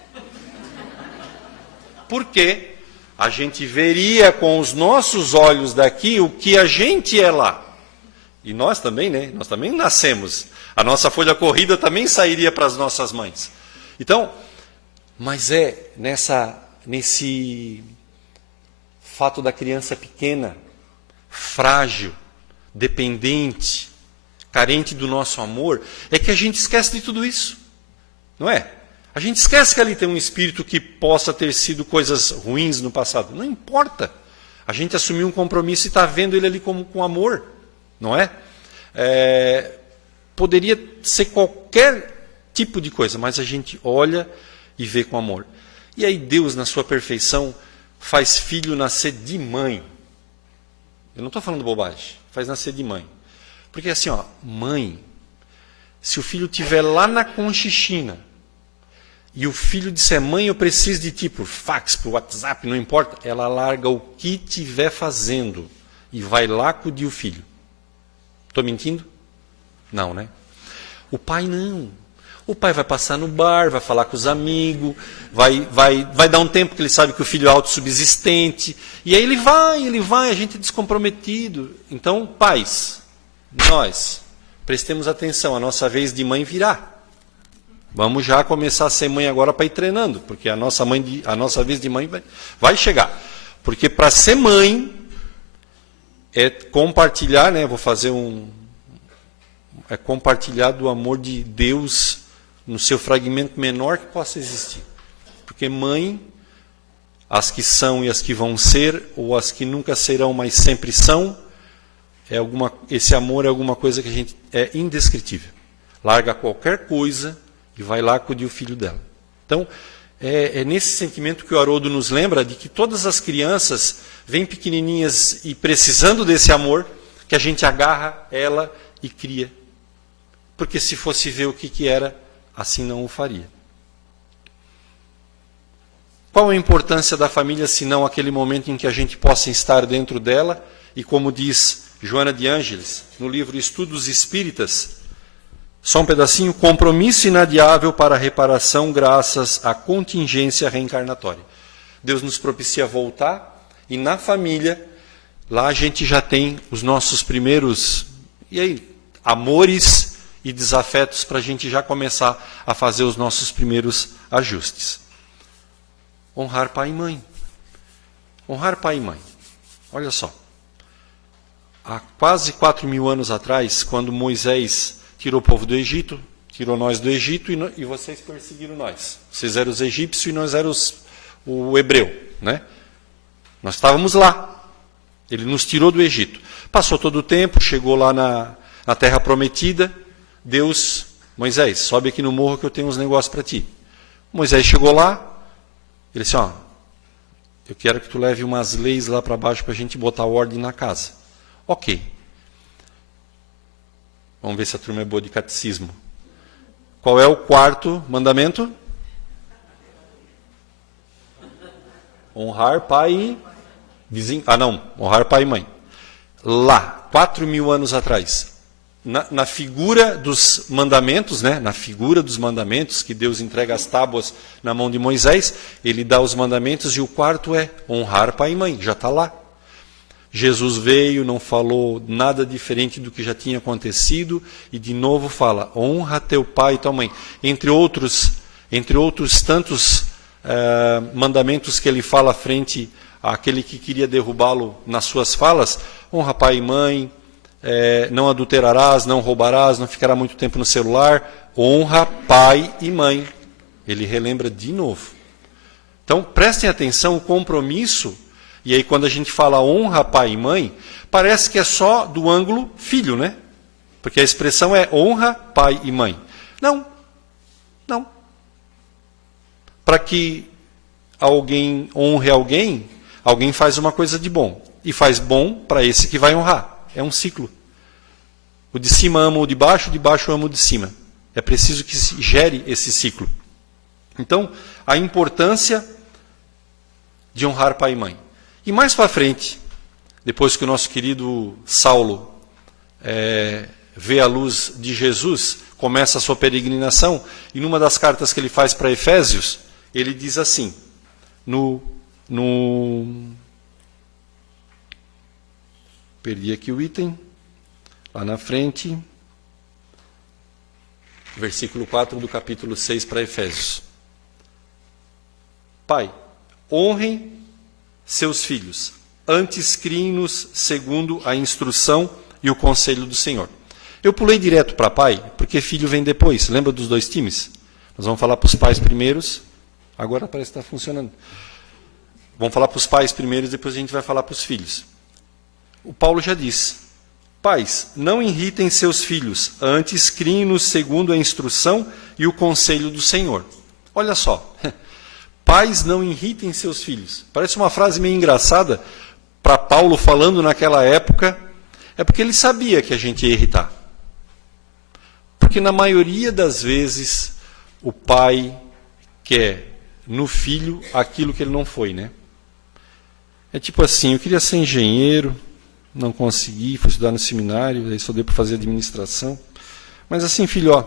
Porque a gente veria com os nossos olhos daqui o que a gente é lá. E nós também, né? Nós também nascemos. A nossa folha corrida também sairia para as nossas mães. Então, mas nesse fato da criança pequena, frágil, dependente, carente do nosso amor, é que a gente esquece de tudo isso. Não é? A gente esquece que ali tem um espírito que possa ter sido coisas ruins no passado. Não importa. A gente assumiu um compromisso e está vendo ele ali como com amor. Não é? Poderia ser qualquer tipo de coisa, mas a gente olha e vê com amor. E aí Deus, na sua perfeição, faz filho nascer de mãe. Eu não estou falando bobagem. Faz nascer de mãe. Porque assim, ó, mãe, se o filho estiver lá na Conchichina, e o filho disser, mãe, eu preciso de ti por fax, por WhatsApp, não importa, ela larga o que estiver fazendo e vai lá acudir o filho. Estou mentindo? Não, né? O pai não. O pai vai passar no bar, vai falar com os amigos, vai dar um tempo que ele sabe que o filho é autossubsistente, e aí ele vai, a gente é descomprometido. Então, pais, nós, prestemos atenção, a nossa vez de mãe virá. Vamos já começar a ser mãe agora para ir treinando, porque a nossa vez de mãe vai chegar. Porque para ser mãe é compartilhar, né? Vou fazer é compartilhar do amor de Deus no seu fragmento menor que possa existir. Porque mãe, as que são e as que vão ser, ou as que nunca serão, mas sempre são, esse amor é alguma coisa que a gente é indescritível. Larga qualquer coisa e vai lá acudir o filho dela. Então, é nesse sentimento que o Haroldo nos lembra de que todas as crianças vêm pequenininhas e precisando desse amor, que a gente agarra ela e cria. Porque se fosse ver o que era, assim não o faria. Qual a importância da família, se não aquele momento em que a gente possa estar dentro dela, e como diz Joana de Ângeles, no livro Estudos Espíritas, só um pedacinho, compromisso inadiável para a reparação graças à contingência reencarnatória. Deus nos propicia voltar, e na família, lá a gente já tem os nossos primeiros, amores e desafetos para a gente já começar a fazer os nossos primeiros ajustes. Honrar pai e mãe. Honrar pai e mãe. Olha só. Há quase 4.000 anos atrás, quando Moisés tirou o povo do Egito, tirou nós do Egito e vocês perseguiram nós. Vocês eram os egípcios e nós éramos o hebreu, né? Nós estávamos lá. Ele nos tirou do Egito. Passou todo o tempo, chegou lá na Terra Prometida. Deus, Moisés, sobe aqui no morro que eu tenho uns negócios para ti. Moisés chegou lá, ele disse, eu quero que tu leve umas leis lá para baixo para a gente botar ordem na casa. Ok. Vamos ver se a turma é boa de catecismo. Qual é o quarto mandamento? Honrar pai e vizinho. Honrar pai e mãe. Lá, 4.000 anos atrás, na figura dos mandamentos, né? Na figura dos mandamentos, que Deus entrega as tábuas na mão de Moisés, ele dá os mandamentos e o quarto é honrar pai e mãe. Já está lá. Jesus veio, não falou nada diferente do que já tinha acontecido, e de novo fala, honra teu pai e tua mãe. Entre outros tantos mandamentos que ele fala frente àquele que queria derrubá-lo nas suas falas, honra pai e mãe, não adulterarás, não roubarás, não ficará muito tempo no celular, honra pai e mãe. Ele relembra de novo. Então, prestem atenção, o compromisso. E aí, quando a gente fala honra pai e mãe, parece que é só do ângulo filho, né? Porque a expressão é honra pai e mãe. Não. Para que alguém honre alguém faz uma coisa de bom. E faz bom para esse que vai honrar. É um ciclo. O de cima ama o de baixo ama o de cima. É preciso que se gere esse ciclo. Então, a importância de honrar pai e mãe. E mais para frente, depois que o nosso querido Saulo vê a luz de Jesus, começa a sua peregrinação, e numa das cartas que ele faz para Efésios, ele diz assim, perdi aqui o item, lá na frente, versículo 4 do capítulo 6 para Efésios. Pai, honrem seus filhos, Antes criem-nos segundo a instrução e o conselho do Senhor. Eu pulei direto para pai, porque filho vem depois. Lembra dos dois times? Nós vamos falar para os pais primeiros. Agora parece que está funcionando. Vamos falar para os pais primeiros, depois a gente vai falar para os filhos. O Paulo já diz: pais, não irritem seus filhos, antes criem-nos segundo a instrução e o conselho do Senhor. Olha só, pais, não irritem seus filhos. Parece uma frase meio engraçada para Paulo falando naquela época, é porque ele sabia que a gente ia irritar. Porque na maioria das vezes o pai quer no filho aquilo que ele não foi, né? É tipo assim, eu queria ser engenheiro, não consegui, fui estudar no seminário, aí só deu para fazer administração. Mas assim, filho, ó,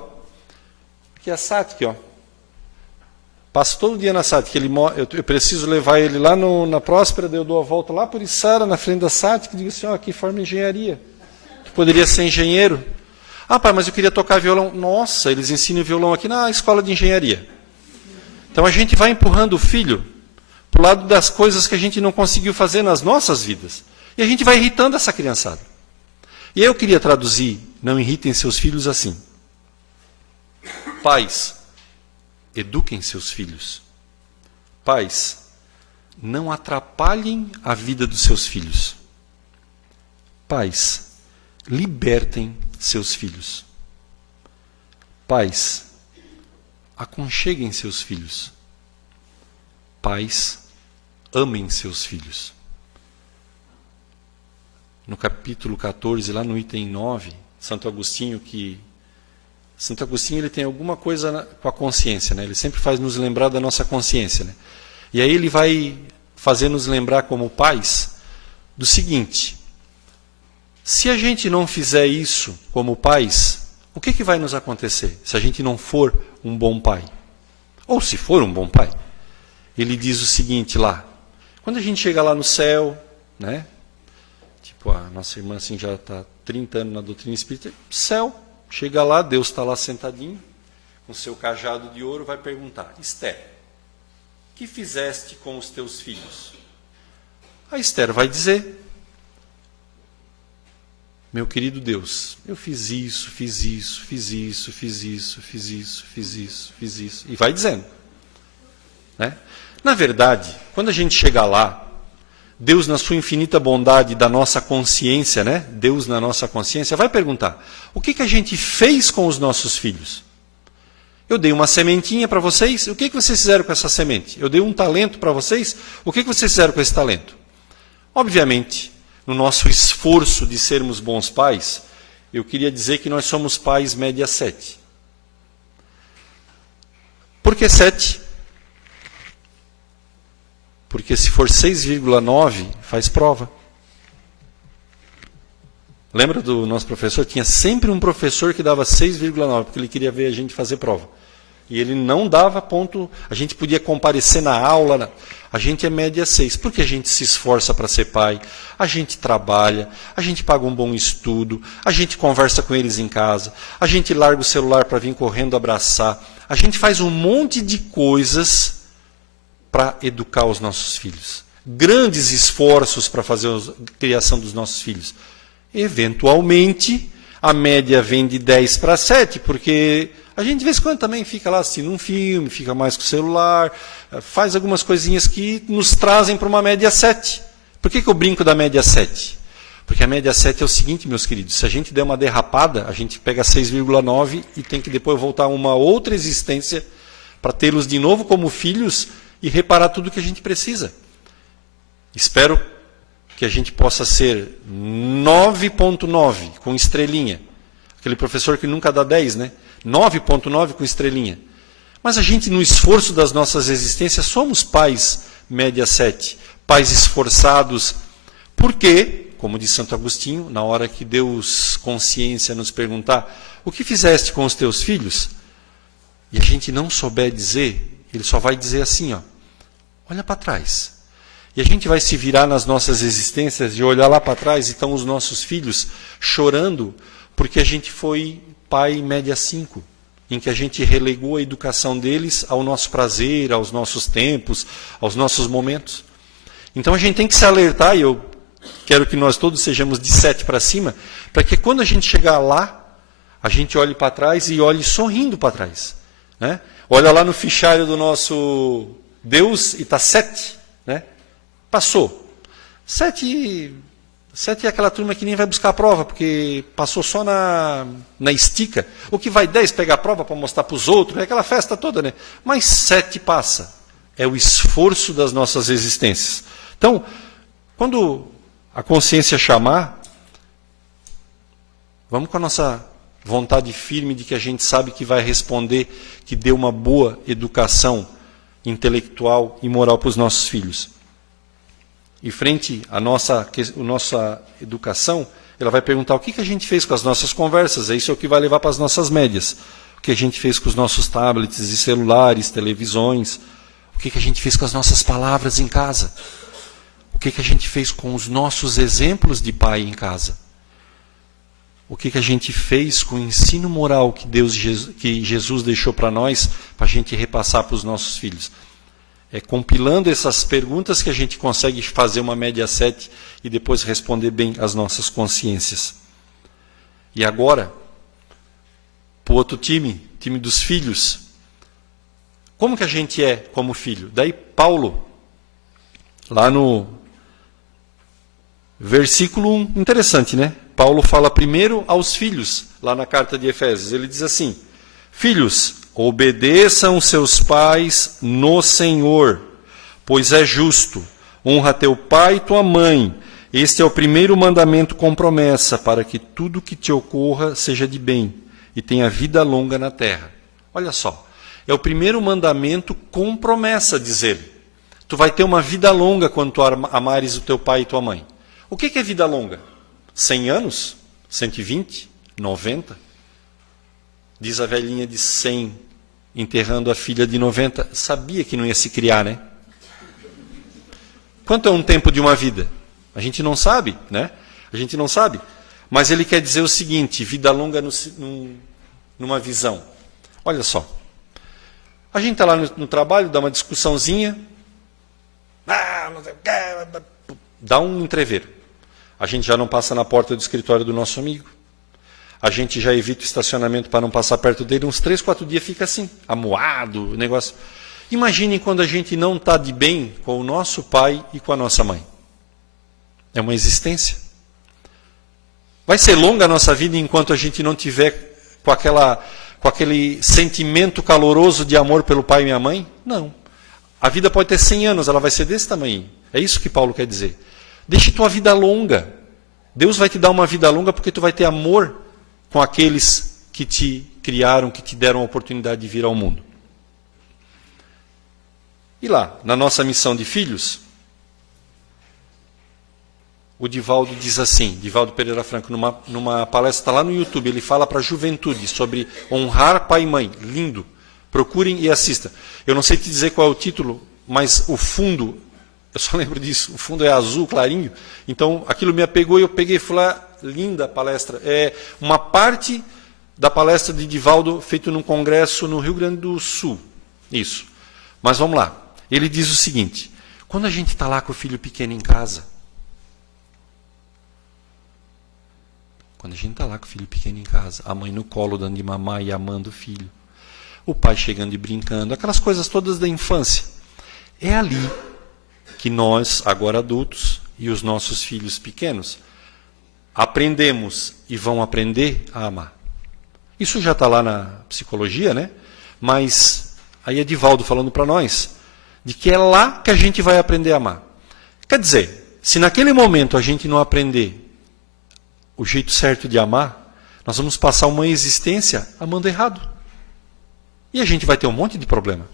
aqui é a SATIC, ó. Passo todo dia na SATIC, eu preciso levar ele lá na Próspera, daí eu dou a volta lá por Içara, na frente da SATIC, e digo assim, ó, aqui forma engenharia. Tu poderia ser engenheiro. Ah, pai, mas eu queria tocar violão. Nossa, eles ensinam violão aqui na escola de engenharia. Então a gente vai empurrando o filho para o lado das coisas que a gente não conseguiu fazer nas nossas vidas. E a gente vai irritando essa criançada. E eu queria traduzir, não irritem seus filhos assim. Pais, eduquem seus filhos. Pais, não atrapalhem a vida dos seus filhos. Pais, libertem seus filhos. Pais, aconcheguem seus filhos. Pais, amem seus filhos. No capítulo 14, lá no item 9, Santo Agostinho ele tem alguma coisa com a consciência, né? Ele sempre faz nos lembrar da nossa consciência, né? E aí ele vai fazer nos lembrar como pais do seguinte: se a gente não fizer isso como pais, o que vai nos acontecer se a gente não for um bom pai? Ou se for um bom pai? Ele diz o seguinte lá, quando a gente chega lá no céu, né? Tipo, a nossa irmã assim, já está 30 anos na doutrina espírita, céu, chega lá, Deus está lá sentadinho, com seu cajado de ouro, vai perguntar: Esther, que fizeste com os teus filhos? A Esther vai dizer: meu querido Deus, eu fiz isso, fiz isso, fiz isso, fiz isso, fiz isso, fiz isso, fiz isso. E vai dizendo. Né? Na verdade, quando a gente chegar lá, Deus, na sua infinita bondade da nossa consciência, né? Deus na nossa consciência, vai perguntar: o que a gente fez com os nossos filhos? Eu dei uma sementinha para vocês, o que vocês fizeram com essa semente? Eu dei um talento para vocês, o que vocês fizeram com esse talento? Obviamente, no nosso esforço de sermos bons pais, eu queria dizer que nós somos pais média 7. Por que 7? Porque se for 6,9, faz prova. Lembra do nosso professor? Tinha sempre um professor que dava 6,9, porque ele queria ver a gente fazer prova. E ele não dava ponto, a gente podia comparecer na aula, a gente é média 6, porque a gente se esforça para ser pai, a gente trabalha, a gente paga um bom estudo, a gente conversa com eles em casa, a gente larga o celular para vir correndo abraçar, a gente faz um monte de coisas para educar os nossos filhos. Grandes esforços para fazer a criação dos nossos filhos. Eventualmente, a média vem de 10 para 7, porque a gente de vez em quando também fica lá assistindo um filme, fica mais com o celular, faz algumas coisinhas que nos trazem para uma média 7. Por que eu brinco da média 7? Porque a média 7 é o seguinte, meus queridos, se a gente der uma derrapada, a gente pega 6,9 e tem que depois voltar a uma outra existência para tê-los de novo como filhos e reparar tudo que a gente precisa. Espero que a gente possa ser 9,9 com estrelinha. Aquele professor que nunca dá 10, né? 9,9 com estrelinha. Mas a gente, no esforço das nossas existências, somos pais média 7. Pais esforçados. Porque, como diz Santo Agostinho, na hora que Deus, consciência, nos perguntar: o que fizeste com os teus filhos? E a gente não souber dizer, ele só vai dizer assim, ó, olha para trás. E a gente vai se virar nas nossas existências e olhar lá para trás e estão os nossos filhos chorando porque a gente foi pai média 5, em que a gente relegou a educação deles ao nosso prazer, aos nossos tempos, aos nossos momentos. Então a gente tem que se alertar, e eu quero que nós todos sejamos de 7 para cima, para que quando a gente chegar lá, a gente olhe para trás e olhe sorrindo para trás. Né? Olha lá no fichário do nosso Deus e está 7. Né? Passou. 7 é aquela turma que nem vai buscar a prova, porque passou só na estica. O que vai 10 pegar a prova para mostrar para os outros, é aquela festa toda, né? Mas 7 passa. É o esforço das nossas existências. Então, quando a consciência chamar, vamos com a nossa vontade firme de que a gente sabe que vai responder, que deu uma boa educação intelectual e moral para os nossos filhos. E frente à nossa educação, ela vai perguntar o que a gente fez com as nossas conversas, isso é o que vai levar para as nossas médias. O que a gente fez com os nossos tablets e celulares, televisões, o que a gente fez com as nossas palavras em casa, o que a gente fez com os nossos exemplos de pai em casa, o que a gente fez com o ensino moral que Jesus deixou para nós, para a gente repassar para os nossos filhos. É compilando essas perguntas que a gente consegue fazer uma média 7 e depois responder bem às nossas consciências. E agora, para o outro time dos filhos, como que a gente é como filho? Daí Paulo, lá no versículo 1, interessante, né? Paulo fala primeiro aos filhos, lá na carta de Efésios. Ele diz assim: filhos, obedeçam seus pais no Senhor, pois é justo. Honra teu pai e tua mãe. Este é o primeiro mandamento com promessa, para que tudo que te ocorra seja de bem e tenha vida longa na terra. Olha só, é o primeiro mandamento com promessa, diz ele. Tu vai ter uma vida longa quando tu amares o teu pai e tua mãe. O que é vida longa? 100 anos? 120? 90? Diz a velhinha de 100, enterrando a filha de 90. Sabia que não ia se criar, né? Quanto é um tempo de uma vida? A gente não sabe, né? A gente não sabe. Mas ele quer dizer o seguinte, vida longa numa visão. Olha só. A gente está lá no trabalho, dá uma discussãozinha. Não sei o que. Dá um entrevero. A gente já não passa na porta do escritório do nosso amigo. A gente já evita o estacionamento para não passar perto dele. Uns 3, 4 dias fica assim, amuado, o negócio. Imaginem quando a gente não está de bem com o nosso pai e com a nossa mãe. É uma existência. Vai ser longa a nossa vida enquanto a gente não tiver com aquele sentimento caloroso de amor pelo pai e minha mãe? Não. A vida pode ter 100 anos, ela vai ser desse tamanho. É isso que Paulo quer dizer. Deixe tua vida longa. Deus vai te dar uma vida longa porque tu vai ter amor com aqueles que te criaram, que te deram a oportunidade de vir ao mundo. E lá, na nossa missão de filhos, o Divaldo diz assim, Divaldo Pereira Franco, numa palestra lá no YouTube, ele fala para a juventude sobre honrar pai e mãe. Lindo. Procurem e assistam. Eu não sei te dizer qual é o título, mas o fundo, eu só lembro disso, o fundo é azul, clarinho. Então, aquilo me apegou e eu peguei e fui lá, linda a palestra. É uma parte da palestra de Divaldo feita num congresso no Rio Grande do Sul. Isso. Mas vamos lá. Ele diz o seguinte, quando a gente está lá com o filho pequeno em casa, a mãe no colo dando de mamar e amando o filho, o pai chegando e brincando, aquelas coisas todas da infância. É ali que nós, agora adultos, e os nossos filhos pequenos, aprendemos e vão aprender a amar. Isso já está lá na psicologia, né? Mas aí é Divaldo falando para nós, de que é lá que a gente vai aprender a amar. Quer dizer, se naquele momento a gente não aprender o jeito certo de amar, nós vamos passar uma existência amando errado. E a gente vai ter um monte de problema.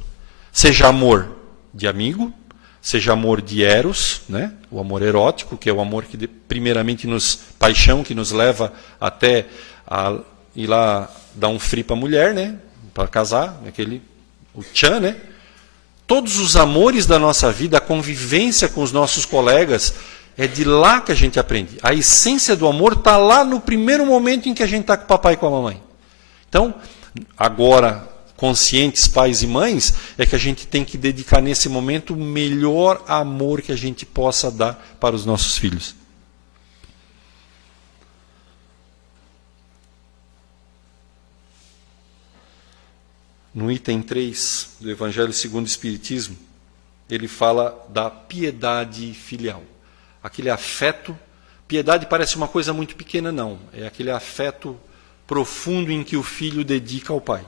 Seja amor de amigo, seja amor de eros, né? O amor erótico, que é o amor que primeiramente paixão, que nos leva até a ir lá dar um free para a mulher, né? Para casar, o tchan, né? Todos os amores da nossa vida, a convivência com os nossos colegas, é de lá que a gente aprende. A essência do amor está lá no primeiro momento em que a gente está com o papai e com a mamãe. Então, agora, conscientes, pais e mães, é que a gente tem que dedicar nesse momento o melhor amor que a gente possa dar para os nossos filhos. No item 3 do Evangelho segundo o Espiritismo, ele fala da piedade filial. Aquele afeto, piedade parece uma coisa muito pequena, não. É aquele afeto profundo em que o filho dedica ao pai.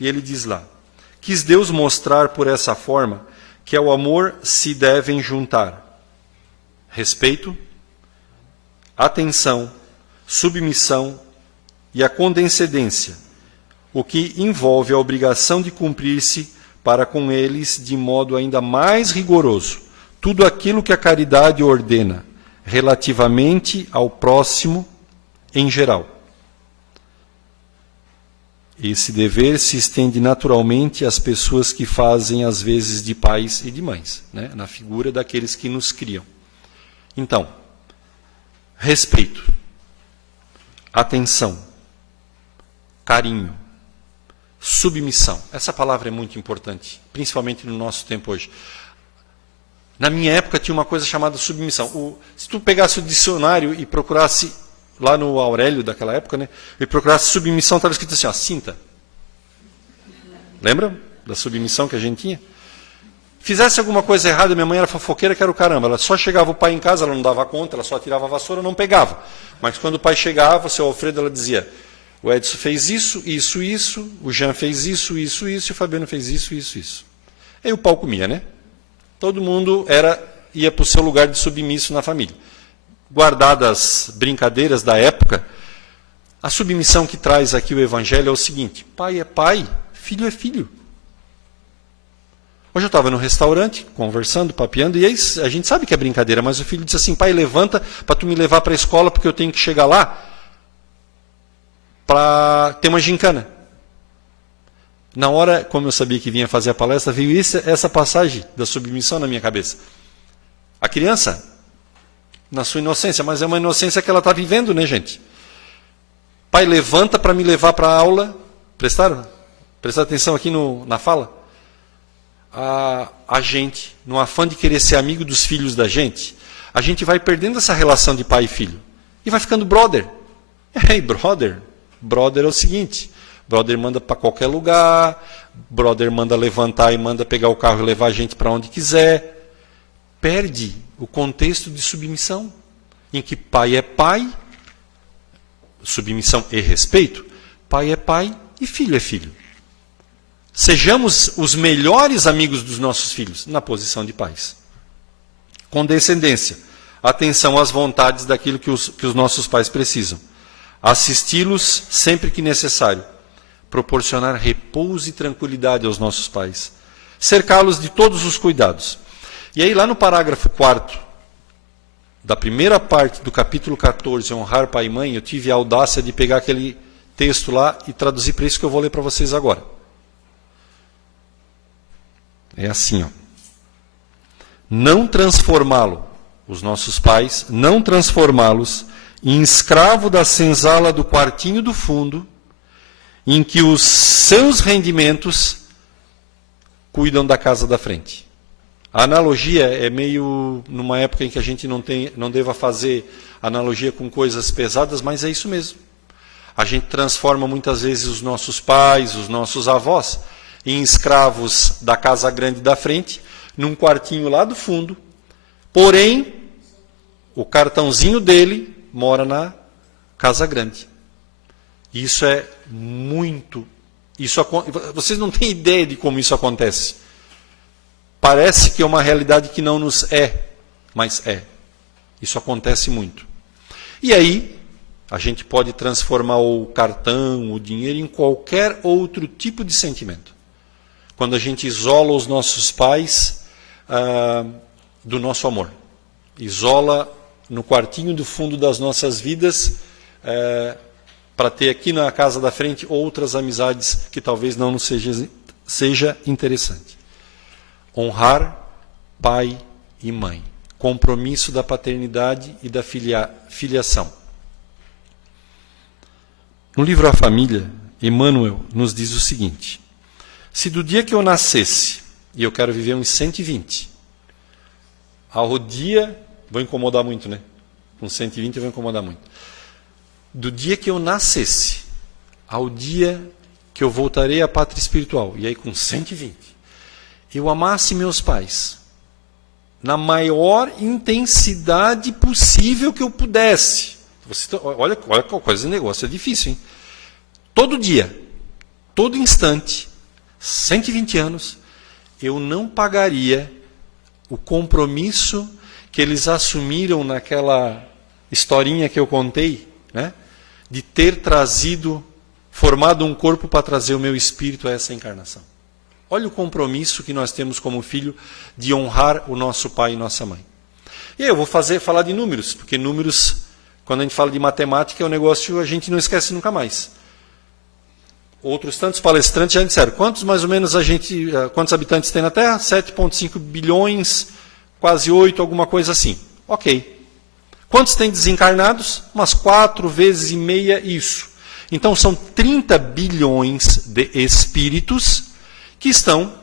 E ele diz lá: quis Deus mostrar por essa forma que ao amor se devem juntar respeito, atenção, submissão e a condescendência, o que envolve a obrigação de cumprir-se para com eles de modo ainda mais rigoroso tudo aquilo que a caridade ordena relativamente ao próximo em geral. Esse dever se estende naturalmente às pessoas que fazem às vezes de pais e de mães, né? Na figura daqueles que nos criam. Então, respeito, atenção, carinho, submissão. Essa palavra é muito importante, principalmente no nosso tempo hoje. Na minha época tinha uma coisa chamada submissão. Se tu pegasse o dicionário e procurasse, lá no Aurélio daquela época, né, e procurasse submissão, estava escrito assim, ó, cinta. Lembra da submissão que a gente tinha? Fizesse alguma coisa errada, minha mãe era fofoqueira que era o caramba. Ela só chegava o pai em casa, ela não dava conta, ela só tirava a vassoura, não pegava. Mas quando o pai chegava, o seu Alfredo, ela dizia: o Edson fez isso, isso, isso, o Jean fez isso, isso, isso, e o Fabiano fez isso, isso, isso. Aí o pau comia, né? Todo mundo ia para o seu lugar de submisso na família. Guardadas brincadeiras da época, a submissão que traz aqui o Evangelho é o seguinte: pai é pai, filho é filho. Hoje eu estava no restaurante, conversando, papeando, e aí a gente sabe que é brincadeira, mas o filho disse assim: pai, levanta para tu me levar para a escola, porque eu tenho que chegar lá para ter uma gincana. Na hora, como eu sabia que vinha fazer a palestra, veio essa passagem da submissão na minha cabeça. A criança, na sua inocência, mas é uma inocência que ela está vivendo, né, gente? Pai, levanta para me levar para a aula. Prestaram atenção aqui na fala? A gente, no afã de querer ser amigo dos filhos da gente, a gente vai perdendo essa relação de pai e filho. E vai ficando brother. Ei, brother é o seguinte: brother manda para qualquer lugar, brother manda levantar e manda pegar o carro e levar a gente para onde quiser. Perde o contexto de submissão, em que pai é pai, submissão e respeito, pai é pai e filho é filho. Sejamos os melhores amigos dos nossos filhos, na posição de pais. Condescendência, atenção às vontades daquilo que os nossos pais precisam. Assisti-los sempre que necessário. Proporcionar repouso e tranquilidade aos nossos pais. Cercá-los de todos os cuidados. E aí, lá no parágrafo 4º, da primeira parte do capítulo 14, honrar pai e mãe, eu tive a audácia de pegar aquele texto lá e traduzir para isso que eu vou ler para vocês agora. É assim, ó. Não transformá-lo, os nossos pais, não transformá-los em escravo da senzala do quartinho do fundo, em que os seus rendimentos cuidam da casa da frente. A analogia é meio numa época em que a gente não deva fazer analogia com coisas pesadas, mas é isso mesmo. A gente transforma muitas vezes os nossos pais, os nossos avós, em escravos da casa grande da frente, num quartinho lá do fundo, porém, o cartãozinho dele mora na casa grande. Isso é muito... vocês não têm ideia de como isso acontece. Parece que é uma realidade que não nos é, mas é. Isso acontece muito. E aí, a gente pode transformar o cartão, o dinheiro, em qualquer outro tipo de sentimento. Quando a gente isola os nossos pais do nosso amor. Isola no quartinho do fundo das nossas vidas, para ter aqui na casa da frente outras amizades que talvez não nos seja interessante. Honrar pai e mãe. Compromisso da paternidade e da filiação. No livro A Família, Emmanuel nos diz o seguinte: Se do dia que eu nascesse, e eu quero viver uns 120, ao dia, vou incomodar muito, né? Com 120 eu vou incomodar muito. Do dia que eu nascesse, ao dia que eu voltarei à pátria espiritual, e aí com 120, eu amasse meus pais na maior intensidade possível que eu pudesse. Olha qual coisa de negócio, é difícil, hein? Todo dia, todo instante, 120 anos, eu não pagaria o compromisso que eles assumiram naquela historinha que eu contei, né? De ter formado um corpo para trazer o meu espírito a essa encarnação. Olha o compromisso que nós temos como filho de honrar o nosso pai e nossa mãe. E aí eu vou falar de números, porque números, quando a gente fala de matemática, é um negócio que a gente não esquece nunca mais. Outros tantos palestrantes já disseram, quantos habitantes tem na Terra? 7,5 bilhões, quase 8, alguma coisa assim. Ok. Quantos tem desencarnados? Umas 4 vezes e meia isso. Então são 30 bilhões de espíritos que estão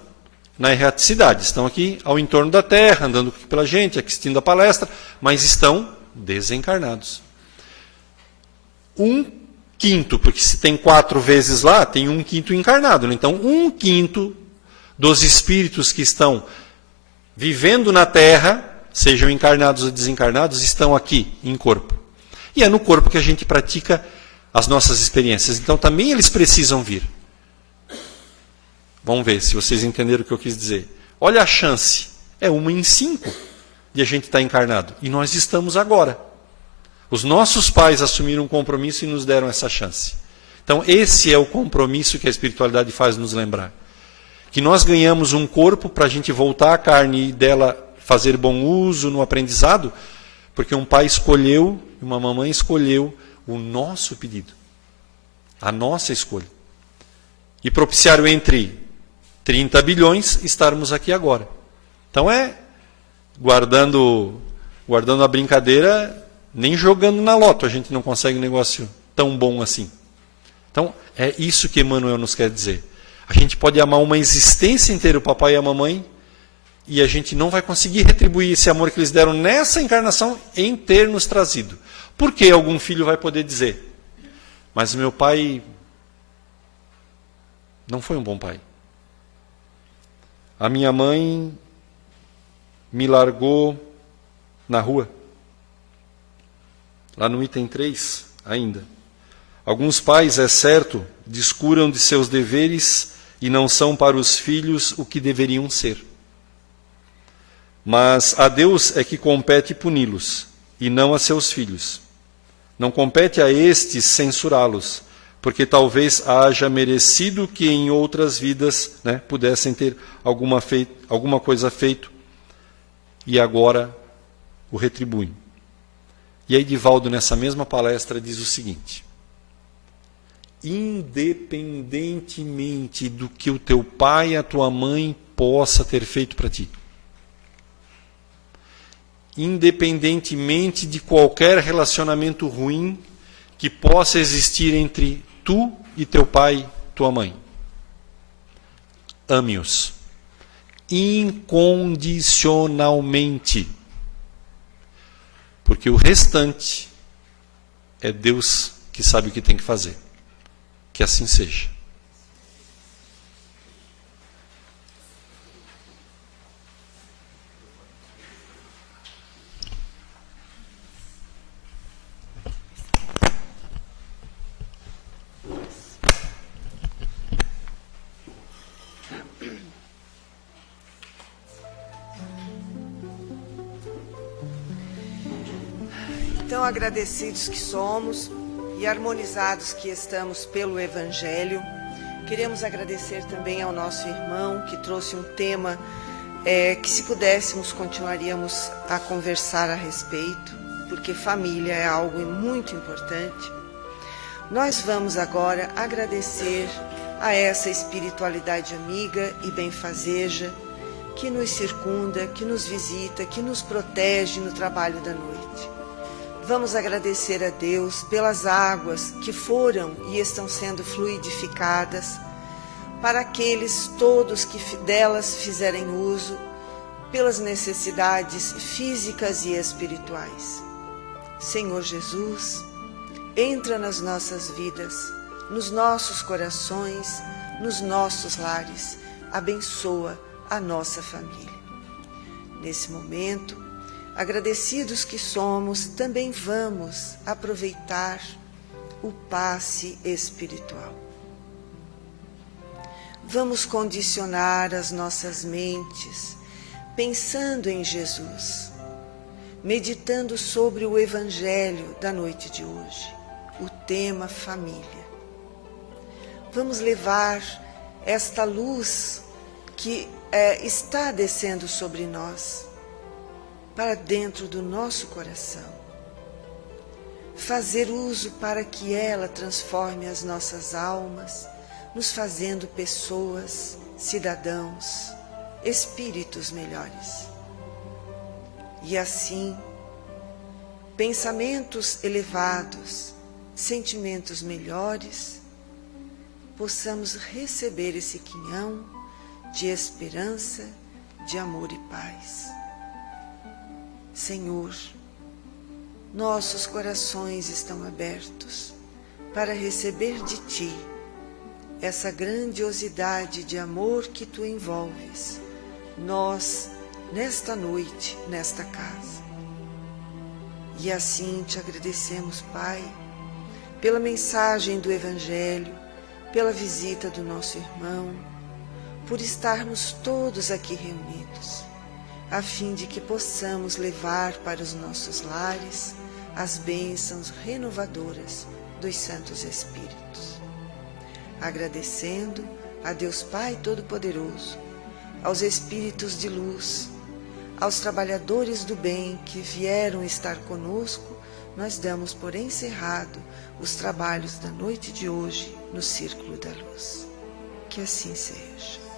na erraticidade, estão aqui ao entorno da Terra, andando pela gente, assistindo a palestra, mas estão desencarnados. 1/5, porque se tem 4 vezes lá, tem 1/5 encarnado. Né? Então, 1/5 dos espíritos que estão vivendo na Terra, sejam encarnados ou desencarnados, estão aqui em corpo. E é no corpo que a gente pratica as nossas experiências. Então, também eles precisam vir. Vamos ver se vocês entenderam o que eu quis dizer. Olha a chance. É 1 em 5 de a gente estar encarnado. E nós estamos agora. Os nossos pais assumiram um compromisso e nos deram essa chance. Então, esse é o compromisso que a espiritualidade faz nos lembrar. Que nós ganhamos um corpo para a gente voltar à carne e dela fazer bom uso no aprendizado, porque um pai escolheu, uma mamãe escolheu o nosso pedido. A nossa escolha. E propiciaram entre 30 bilhões estarmos aqui agora. Então guardando a brincadeira, nem jogando na loto a gente não consegue um negócio tão bom assim. Então é isso que Emmanuel nos quer dizer. A gente pode amar uma existência inteira o papai e a mamãe e a gente não vai conseguir retribuir esse amor que eles deram nessa encarnação em ter nos trazido. Por que algum filho vai poder dizer, mas meu pai não foi um bom pai. A minha mãe me largou na rua. Lá no item 3 ainda. Alguns pais, é certo, descuram de seus deveres e não são para os filhos o que deveriam ser. Mas a Deus é que compete puni-los, e não a seus filhos. Não compete a estes censurá-los, porque talvez haja merecido que em outras vidas, né, pudessem ter alguma coisa feito e agora o retribuem. E aí Divaldo, nessa mesma palestra, diz o seguinte: independentemente do que o teu pai e a tua mãe possa ter feito para ti, independentemente de qualquer relacionamento ruim que possa existir entre tu e teu pai, tua mãe, ame-os incondicionalmente, porque o restante é Deus que sabe o que tem que fazer. Que assim seja. Tão agradecidos que somos e harmonizados que estamos pelo Evangelho, queremos agradecer também ao nosso irmão que trouxe um tema que, se pudéssemos, continuaríamos a conversar a respeito, porque família é algo muito importante. Nós vamos agora agradecer a essa espiritualidade amiga e benfazeja que nos circunda, que nos visita, que nos protege no trabalho da noite. Vamos agradecer a Deus pelas águas que foram e estão sendo fluidificadas, para aqueles todos que delas fizerem uso, pelas necessidades físicas e espirituais. Senhor Jesus, entra nas nossas vidas, nos nossos corações, nos nossos lares, abençoa a nossa família. Nesse momento, agradecidos que somos, também vamos aproveitar o passe espiritual. Vamos condicionar as nossas mentes, pensando em Jesus, meditando sobre o Evangelho da noite de hoje, o tema família. Vamos levar esta luz que está descendo sobre nós, para dentro do nosso coração. Fazer uso para que ela transforme as nossas almas, nos fazendo pessoas, cidadãos, espíritos melhores. E assim, pensamentos elevados, sentimentos melhores, possamos receber esse quinhão de esperança, de amor e paz. Senhor, nossos corações estão abertos para receber de Ti essa grandiosidade de amor que Tu envolves, nós, nesta noite, nesta casa. E assim Te agradecemos, Pai, pela mensagem do Evangelho, pela visita do nosso irmão, por estarmos todos aqui reunidos, a fim de que possamos levar para os nossos lares as bênçãos renovadoras dos Santos Espíritos. Agradecendo a Deus Pai Todo-Poderoso, aos Espíritos de luz, aos trabalhadores do bem que vieram estar conosco, nós damos por encerrado os trabalhos da noite de hoje no Círculo da Luz. Que assim seja.